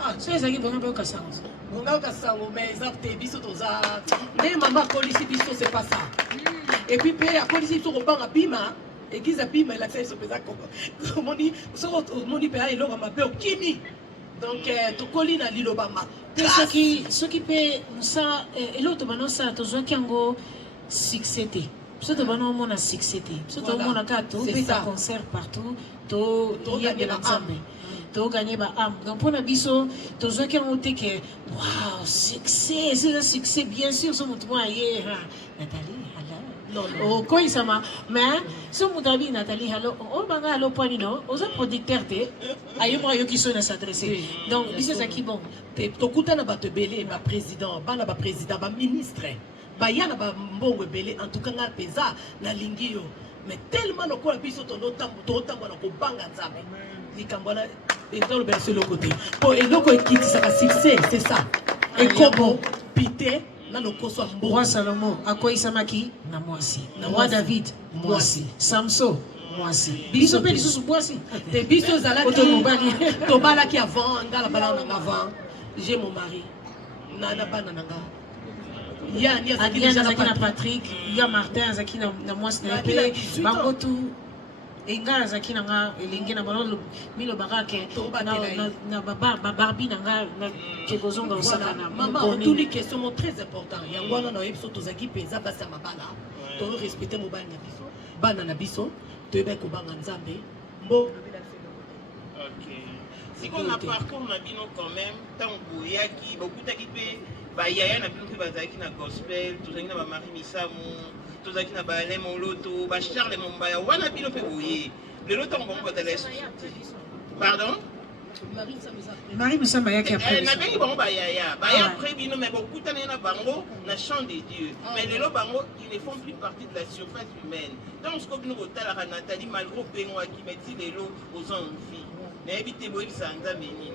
Ah, so ezaki bonga pe okasango. Bonga okasango mais ezapte biso toza. Ne maman kolisi biso c'est pas ça. Et puis pe akolisi biso kobanga bima. Église bima il a fait ce pesa ko. Moni so moni pe eloko mabe okini. Donc tokoli na lilobama. Soki pe musa eloto banosa tozwaki yango succès te. Biso tobana omona succès te. Biso tomona ka tobeta concert partout to yebela nzambe. To gagner ba âme. Donc pour na biso tozwaki yango te ke wow succès, c'est un succès bien sûr so mutu mwa ye Nathalie hala. Non. Ko isama mais so mutu abi Nathalie hala o banga alo point no oza producteur te ayo mo yo ki so na s'adresser. Donc biso zaki bon. Tokuta na bato belé ba président, ba président, ba ministre. Ba yana ba mbongo belé en tout cas na pesa na lingio. Mais tellement lokola biso totambo na kobanga nzambe. Likambona dans le berceau le côté. Pour et loko ekiti ça succès, c'est ça. Et kobo pité na lokoso mbo. Roi Salomon akoyi samaki na mwasi. Na roi David mwasi. Samson mwasi. Biso pe lisusu mwasi. Te biso zalaki to balaki avant ngala bala na avant. J'ai mon mari. Nana bana nanga. Ya ni azaki na Patrick, ya Martin azaki na mwasi na pe bango tu enga azaki na nga elingi na balo milo barake na Barbie na nga na kekozonga osaka na maman toutes les questions très important yango na yebiso tozaki peza basa mabala to respecter mobile na biso bana na biso to yeba ko banga nzambe mbo. OK. Si qu'on a parcours na bino quand même tant boyaki beaucoup takipe ba yaya na bino pe bazaki na gospel tozaki na ba Marie Misamu tozaki na ba Alain Moloto ba Charles Mombaya wana bino pe boye le loto ngombo de l'est. Pardon? Marie Misamu yaki après na bengi bango ba yaya ba ya après bino mais beaucoup tane na bango na chant de Dieu mais les lo bango ils ne font plus partie de la surface humaine. Donc ce que nous otala Nathalie malgré pengo qui metti les lo aux envies na ebite boye bisanga menini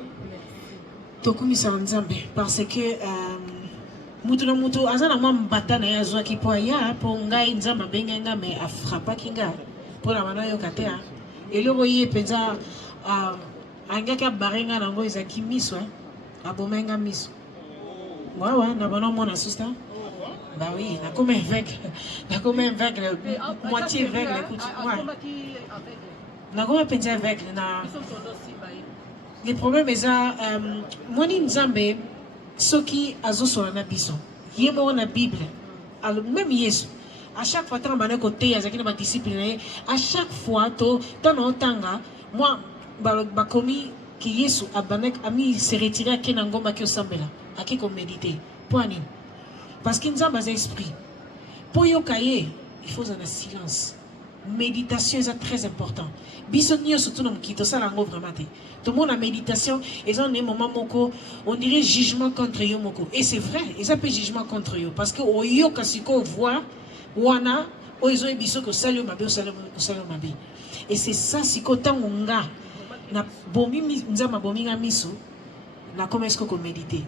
tokumisa nzambe parce que mutu na mutu azana mwa mbata na yazwa ki po ya po ngai nzamba benga nga me afrapa kinga po na mana yo katea eloko ye penza angaka barenga nango ezaki miso abomenga miso wawa na bana mona susta bah oui na comme avec moitié avec écoute moi na comme penza avec na le problème est ça moni nzambe soki azosola na biso yemo na Bible alors même Yesu à chaque fois tant bana côté azaki na disciple à chaque fois to tano tanga moi ba komi ki Yesu abanek ami se retirer ke na ngomba ki osambela aki ko méditer poani parce que nzambe a esprit pour yokaye il faut un silence. Méditation est très important. Bisogno surtout dans qui ça lango vraiment te. Tout le monde a méditation et ont un moment moko on dirait jugement contre yo moko et c'est vrai ils appellent jugement contre yo parce que o yo kasiko voit wana o ils ont biso ko salio mabe mabe et c'est ça siko tangonga na bomi nzama bomi nga miso na comment est-ce qu'on méditer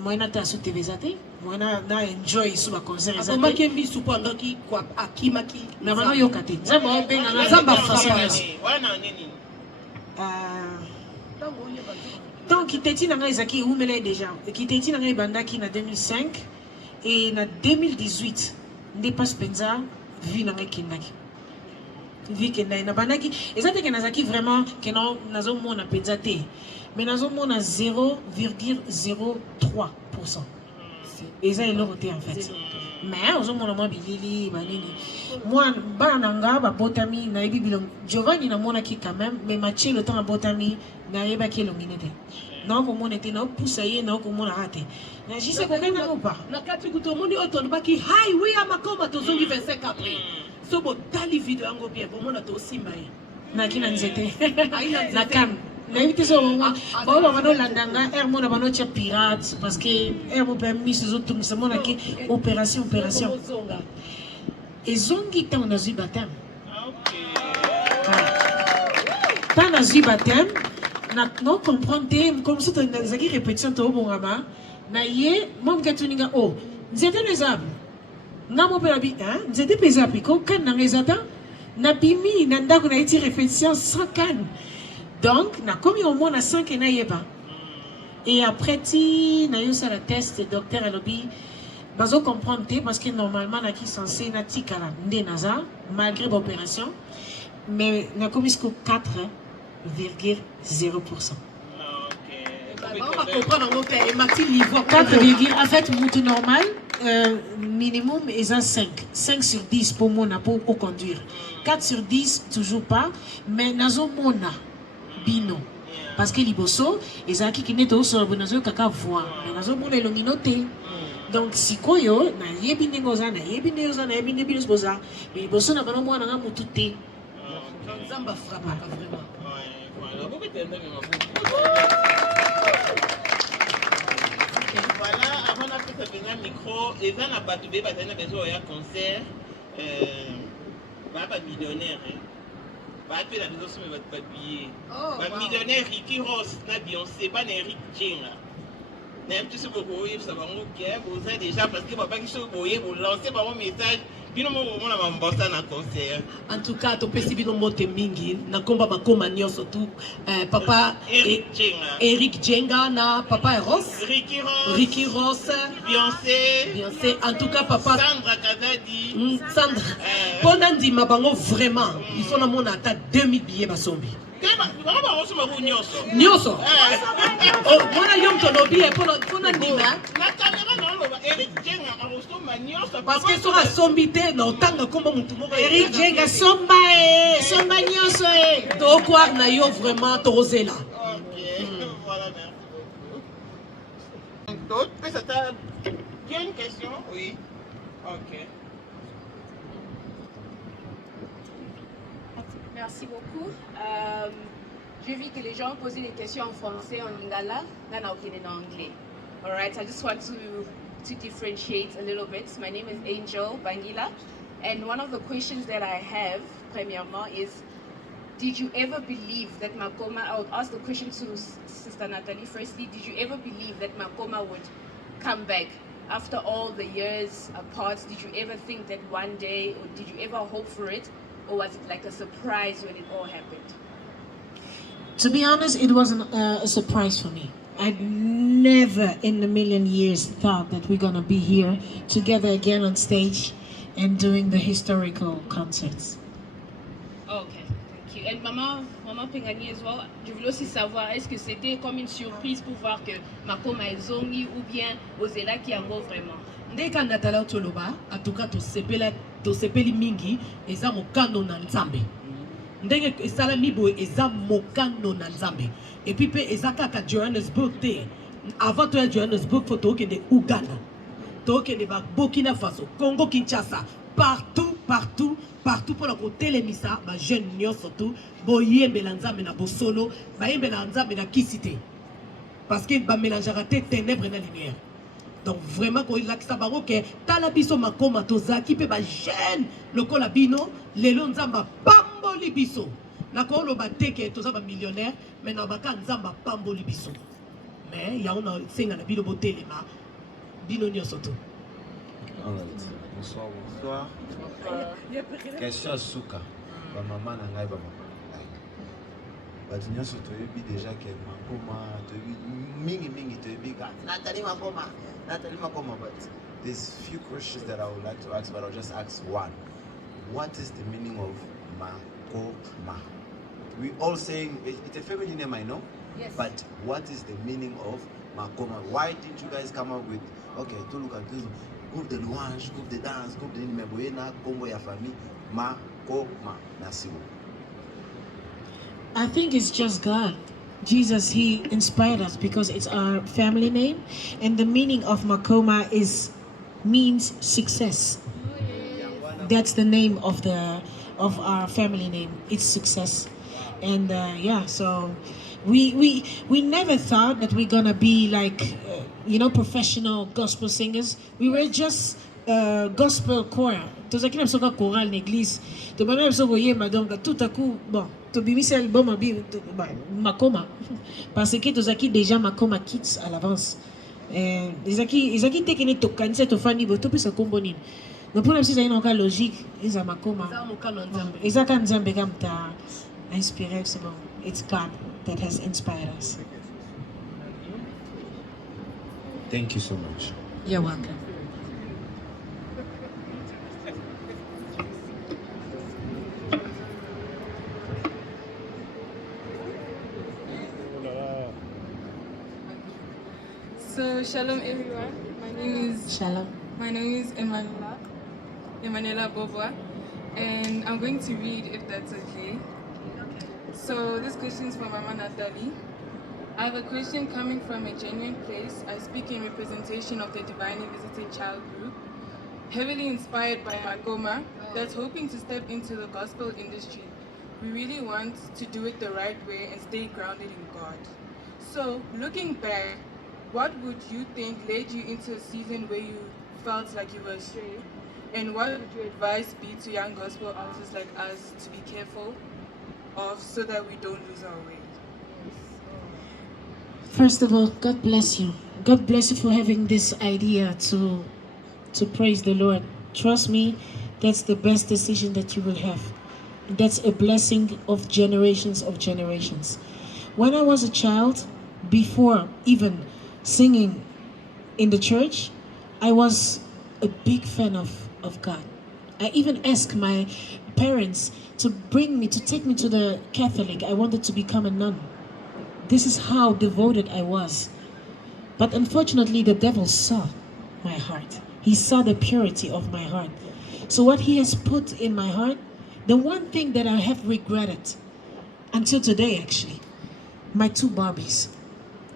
moi na ta sous TV zate moi na enjoy sous ba concert zate ma kembi sous pendant qui quoi akimaki na mano yo kate nzamba obenga na nzamba façon wana nini donc kiteti na nga ezaki umele déjà kiteti na nga ebandaki na 2005 et na 2018 ndepasse penza vie na nga kindaki vie kendai na bandaki ezate ke nazaki vraiment ke nazo mona penza te mais nazo mona 0,03%. Et ça est l'autre en fait. Mais aux hommes on bilili banini. Moi bananga ba botami na ebi bilong Giovanni na mona ki quand même mais matché le temps à botami na eba ki longinete. Non comme on était na poussaye na comme on a raté. Na jise ko kana ou pas. Na kati kuto moni oton baki highway amakoma to zongi 25 après. So bo tali video ango bien pour mona to simbaye. Na kina nzete. Na kam. Na éviter ça on va bano landanga air mona bano tia pirate parce que air mo permis ces autres tout mona ki opération et zongi ta on a eu baptême pas na eu baptême na non comprendre comme ça dans zaki répétition to bongama na ye mom katuninga oh nzete les arbres na mo pela bi hein nzete pesa piko kan na ngezata na bimi na ndako na iti répétition sans can. Donc, na komi au moins na 5 na yeba. Et après, si on a eu ça la test, le docteur a lobby, bazo comprendre parce que normalement, on a qui censé na tikala ndenaza malgré l'opération, mais on a commis 4,0%. On va comprendre en fait, et Maxime niveau 4, en fait, moutou normal, minimum est à 5. 5 sur 10 pour moi, pour conduire. 4 sur 10, toujours pas, mais nazo mona bino. Parce que liboso, et ça qui n'est pas sur le nazo kaka voix, mais nazo mona l'ominoté. Donc, si koyo, na yebine goza, na yebine goza, na yebine bilos goza, mais liboso na bano moi na moutou te. Zamba frappe vraiment. Voilà, avant de faire un micro, et dans la batubé, il y a un concert, pas millionnaire. Pas de la maison sur votre papier. Millionnaire Ricky Ross, na Beyoncé, pas Eric Jenga. Même tout ce que vous voyez, ça va vous avez déjà parce que papa qui se voyait, vous lancez par mon message. En tout cas, tu peux suivre nos mots mingi. Na komba bakoma nyonso tu. Papa Eric Jenga na papa Ross. Ricky Ross. Beyoncé. En tout cas, papa Sandra Kazadi. Sandra. Ponandi mabango vraiment. Il faut na mona ata 2000 billets basombi. Nyonso. Oh, mona yom tonobi e ponandima. Parce que sur la sombité, non, tant que comme mon Eric Jenga somba nyonso e. To quoi na yo vraiment torosé là. Voilà, merci. D'autres, il y a une question? Oui. Ok. Merci beaucoup. J'ai vu que les gens posaient des questions en français, en lingala, en anglais. All right, I just want to differentiate a little bit. My name is Angel Bangila, and one of the questions that I have, premièrement, is, did you ever believe that Makoma, I would ask the question to Sister Natalie firstly, did you ever believe that Makoma would come back after all the years apart? Did you ever think that one day, or did you ever hope for it, or was it like a surprise when it all happened? To be honest, it wasn't a surprise for me. I'd never in a million years thought that we're gonna be here together again on stage and doing the historical concerts. Okay, thank you. And Maman Pengani as well, je voulais aussi savoir, est-ce que c'était comme une surprise pour voir que Makoma est zongi ou bien Ozela qui en vaut vraiment? Ndeka Natala Toloba, en tout cas, to sepeli mingi, eza mokano na nzambe. Ndenge esala miboye eza mokano na nzambe. Et puis eza kaka Johannesburg te. Avant to Johannesburg, faut to kende Uganda. To kende ba Burkina Faso, Congo Kinshasa, partout pour la côté les misa, ba jeune nyonso surtout, boyembe la nzambe na bosolo, ba yembe la nzambe na kisite. Parce que ba mélangeara te ténèbres na lumière. Donc vraiment quand il a ça bango que tala biso makoma tozaki pe ba jeune lokola bino lelo nzamba pamboli biso na ko lo bateke toza ba millionnaire mais na baka nzamba pamboli biso mais ya on a senga na bino botelema bino nyonso to. Bonsoir. Question à Souka. Ba maman na ngai ba maman. Bati nyonso toyebi déjà que makoma toyebi mingi toyebi ka Nathalie Makoma, but there's few questions that I would like to ask, but I'll just ask one. What is the meaning of Makoma? We all saying it's a feminine name, I know. Yes. But what is the meaning of Makoma? Why didn't you guys come up with, okay, to look at this, group de louange, group de dance, group de Meboyena, Combo ya famille, Makoma, Nasiwo? I think it's just God. Jesus, he inspired us because it's our family name, and the meaning of Makoma means success. That's the name of our family name. It's success, and so we never thought that we're gonna be like professional gospel singers. We were just gospel choir. Tozaki na soka chorale l'église. To bana so boyema donc tout à coup bon. To bimisa album Makoma parce que tozaki déjà Makoma Kids à l'avance. Ezaki tekene to kanisa to fani bo to pesa kombo nini. Mais pour même si ça une logique, ils a Makoma. Ezaka nzambe kamta inspiré c'est bon. It's God that has inspired us. Thank you so much. You're welcome. So, shalom everyone. My name is Emanuela Bobois, and I'm going to read if that's okay. So, this question is from Mama Natalie. I have a question coming from a genuine place. I speak in representation of the Divinely Visited Child Group, heavily inspired by Makoma, that's hoping to step into the gospel industry. We really want to do it the right way and stay grounded in God. So, looking back, what would you think led you into a season where you felt like you were astray? And what would your advice be to young gospel artists like us to be careful of so that we don't lose our way? First of all, God bless you. God bless you for having this idea to praise the Lord. Trust me, that's the best decision that you will have. That's a blessing of generations of generations. When I was a child, before even singing in the church, I was a big fan of God. I even asked my parents to take me to the Catholic. I wanted to become a nun. This is how devoted I was. But unfortunately, the devil saw my heart. He saw the purity of my heart. So what he has put in my heart, the one thing that I have regretted until today actually, my 2 Barbies.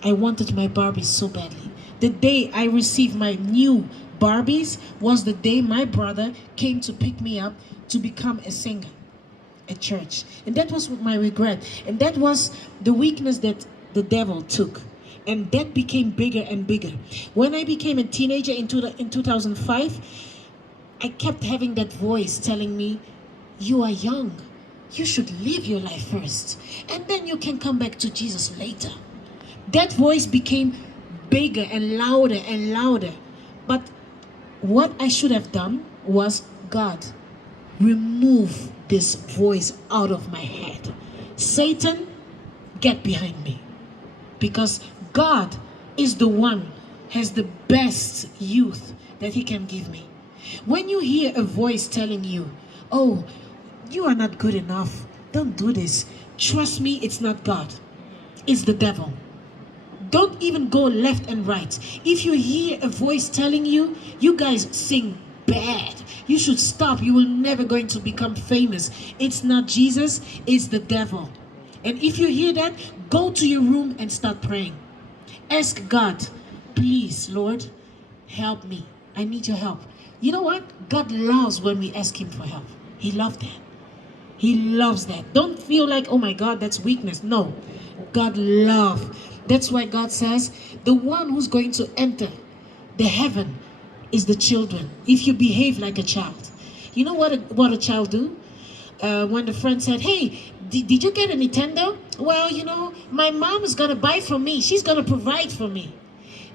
I wanted my Barbies so badly. The day I received my new Barbies was the day my brother came to pick me up to become a singer at church. And that was my regret. And that was the weakness that the devil took. And that became bigger and bigger. When I became a teenager in 2005, I kept having that voice telling me, you are young. You should live your life first. And then you can come back to Jesus later. That voice became bigger and louder. But what I should have done was, God, remove this voice out of my head. Satan, get behind me. Because God is the one has the best youth that he can give me. When you hear a voice telling you, oh, you are not good enough, don't do this. Trust me, it's not God. It's the devil. Don't even go left and right. If you hear a voice telling you, you guys sing bad, you should stop, you will never going to become famous. It's not Jesus, it's the devil. And if you hear that, go to your room and start praying. Ask God, please, Lord, help me. I need your help. You know what? God loves when we ask him for help. He loves that. He loves that. Don't feel like, oh my God, that's weakness. No, God loves. That's why God says, the one who's going to enter the heaven is the children. If you behave like a child. You know what a child do? When the friend said, hey, did you get a Nintendo? Well, you know, my mom is going to buy for me. She's going to provide for me.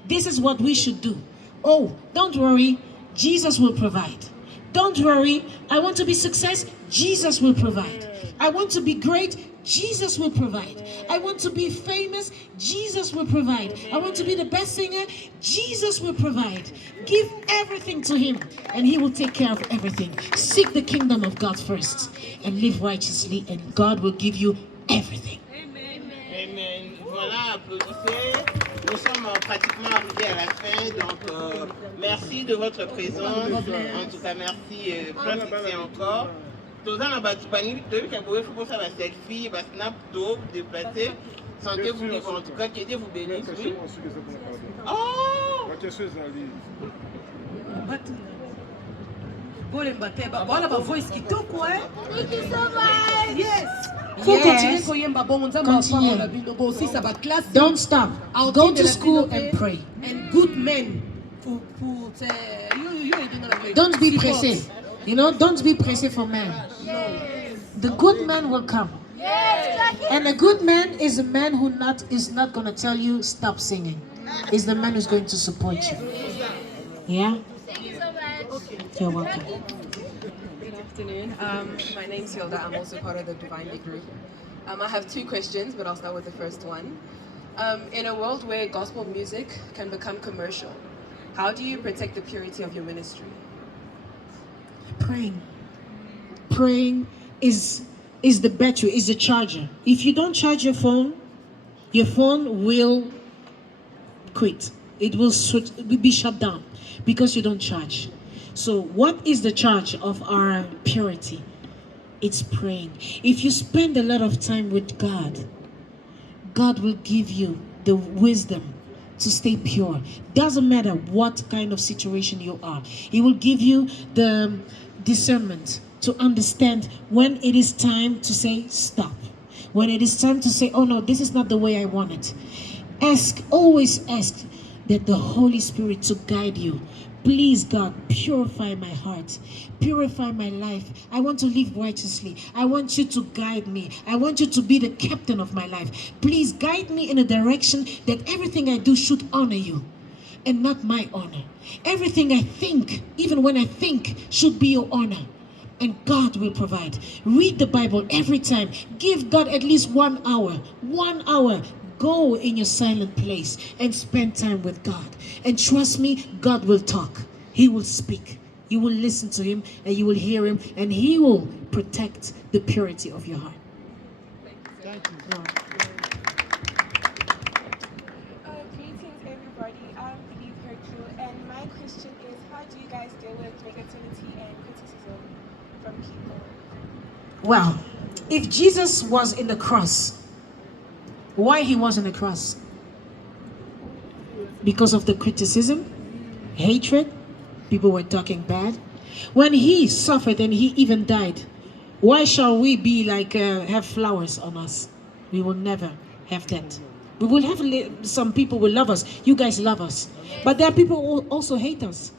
This is what we should do. Oh, don't worry. Jesus will provide. Don't worry. I want to be success. Jesus will provide. I want to be great. Jesus will provide. I want to be famous. Jesus will provide. I want to be the best singer. Jesus will provide. Give everything to him and he will take care of everything. Seek the kingdom of God first and live righteously and God will give you everything. Amen. Voilà, applaudissez. Nous sommes pratiquement arrivés à la fin, donc merci de votre présence. En tout cas, merci Prince encore. Tozana batupani, tu as vu qu'il faut ça va selfie, va snap, top, déplacer. Sentez-vous libre en tout cas, que Dieu vous bénisse. Oui. Oh! Voilà ma voix qui toque, ouais. Thank you so much. Yes. Yes. Don't stop. Go to school and pray. And good men. Don't be pressé. You know, don't be pressé for men. The good man will come. And a good man is a man who is not going to tell you stop singing. Is the man who's going to support you. Yeah? Thank you so much. You're welcome. Good afternoon. My name's Hilda. I'm also part of the Divinely Group. I have 2 questions, but I'll start with the first one. In a world where gospel music can become commercial, how do you protect the purity of your ministry? Praying. Praying is the battery, is the charger. If you don't charge your phone will quit. It will be shut down because you don't charge. So what is the charge of our purity? It's praying. If you spend a lot of time with God, God will give you the wisdom to stay pure. Doesn't matter what kind of situation you are. He will give you the discernment to understand when it is time to say stop. When it is time to say, oh no, this is not the way I want it. Always ask that the Holy Spirit to guide you. Please, God, purify my heart. Purify my life. I want to live righteously. I want you to guide me. I want you to be the captain of my life. Please guide me in a direction that everything I do should honor you and not my honor. Everything I think, even when I think, should be your honor. And God will provide. Read the Bible every time. Give God at least 1 hour. 1 hour. Go in your silent place and spend time with God. And trust me, God will talk. He will speak. You will listen to him and you will hear him, and he will protect the purity of your heart. Thank you. Greetings, everybody. I'm Philippe Hercule, and my question is, how do you guys deal with negativity and criticism from people? Well, if Jesus was in the cross, why he was on the cross? Because of the criticism, hatred, people were talking bad. When he suffered and he even died, why shall we be like have flowers on us? We will never have that. We will have some people will love us. You guys love us, but there are people who also hate us,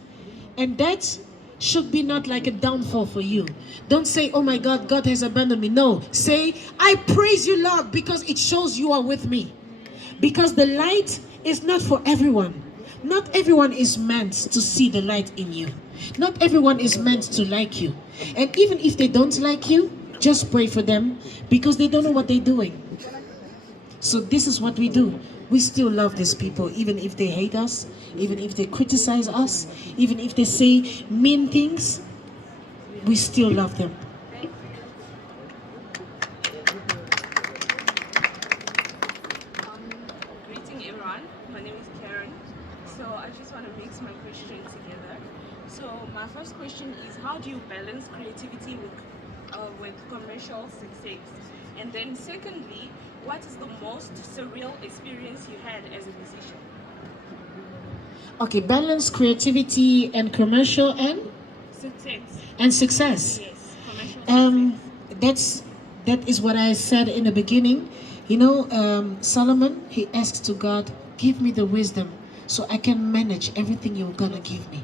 and that should be not like a downfall for you. Don't say, oh my God, God has abandoned me. No, say, I praise you, Lord, because it shows you are with me. Because the light is not for everyone. Not everyone is meant to see the light in you. Not everyone is meant to like you. And even if they don't like you, just pray for them, because they don't know what they're doing. So this is what we do. We still love these people, even if they hate us, even if they criticize us, even if they say mean things, we still love them. Greeting everyone, my name is Karen. So I just want to mix my question together. So my first question is, how do you balance creativity with commercial success? And then secondly, what is the most surreal experience you had as a musician? Okay, balance creativity and commercial and success. And success. Yes, commercial success. That is what I said in the beginning. You know, Solomon, he asked to God, give me the wisdom so I can manage everything you're gonna give me.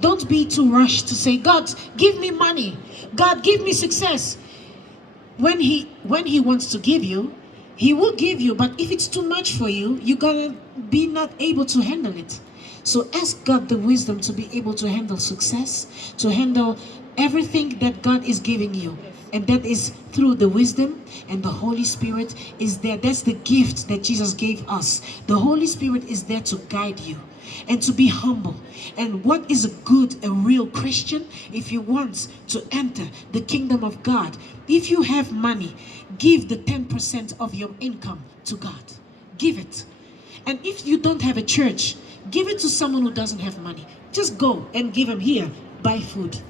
Don't be too rushed to say, God, give me money. God, give me success. When he wants to give you, he will give you, but if it's too much for you, you're gonna be not able to handle it. So ask God the wisdom to be able to handle success, to handle everything that God is giving you. And that is through the wisdom, and the Holy Spirit is there. That's the gift that Jesus gave us. The Holy Spirit is there to guide you and to be humble. And what is a real Christian? If you want to enter the kingdom of God, if you have money, give the 10% of your income to God. Give it. And if you don't have a church, give it to someone who doesn't have money. Just go and give them here. Buy food.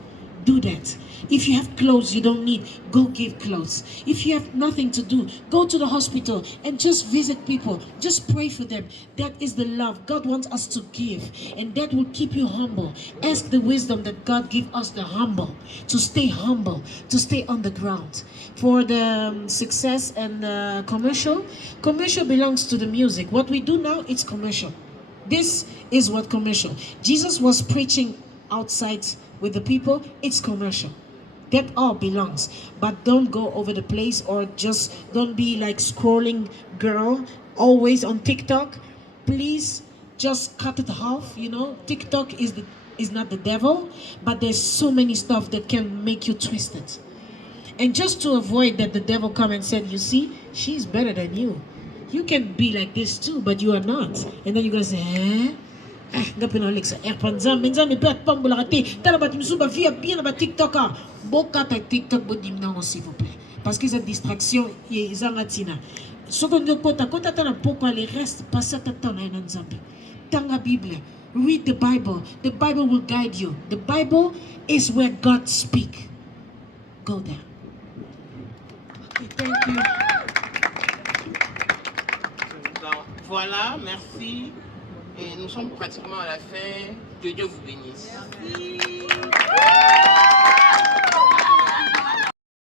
Do that. If you have clothes you don't need, go give clothes. If you have nothing to do, go to the hospital and just visit people. Just pray for them. That is the love. God wants us to give, and that will keep you humble. Ask the wisdom that God give us, the humble, to stay humble, to stay on the ground. For the success and commercial belongs to the music. What we do now, it's commercial. This is what commercial. Jesus was preaching outside with the people, it's commercial. That all belongs. But don't go over the place, or just don't be like scrolling girl always on TikTok. Please just cut it off. You know, TikTok is not the devil, but there's so many stuff that can make you twist it. And just to avoid that the devil come and said, you see, she's better than you. You can be like this too, but you are not. And then you're going to say, eh? Gapena Alexa, Erpanzam, Menzam, et Père Pambola raté, Talabat Moussouba, via bien à TikTok. Boka ta TikTok, bodimnan, s'il vous plaît. Parce que cette distraction, il y a Zanatina. Ce qu'on doit compter, quand tu as pourquoi les restes, passe à ta tonne à Nanzambi. Dans la Bible, read the Bible. The Bible will guide you. The Bible is where God speaks. Go there. Okay, thank you. Donc, voilà, merci. Et nous sommes pratiquement à la fin. Que Dieu vous bénisse. Merci.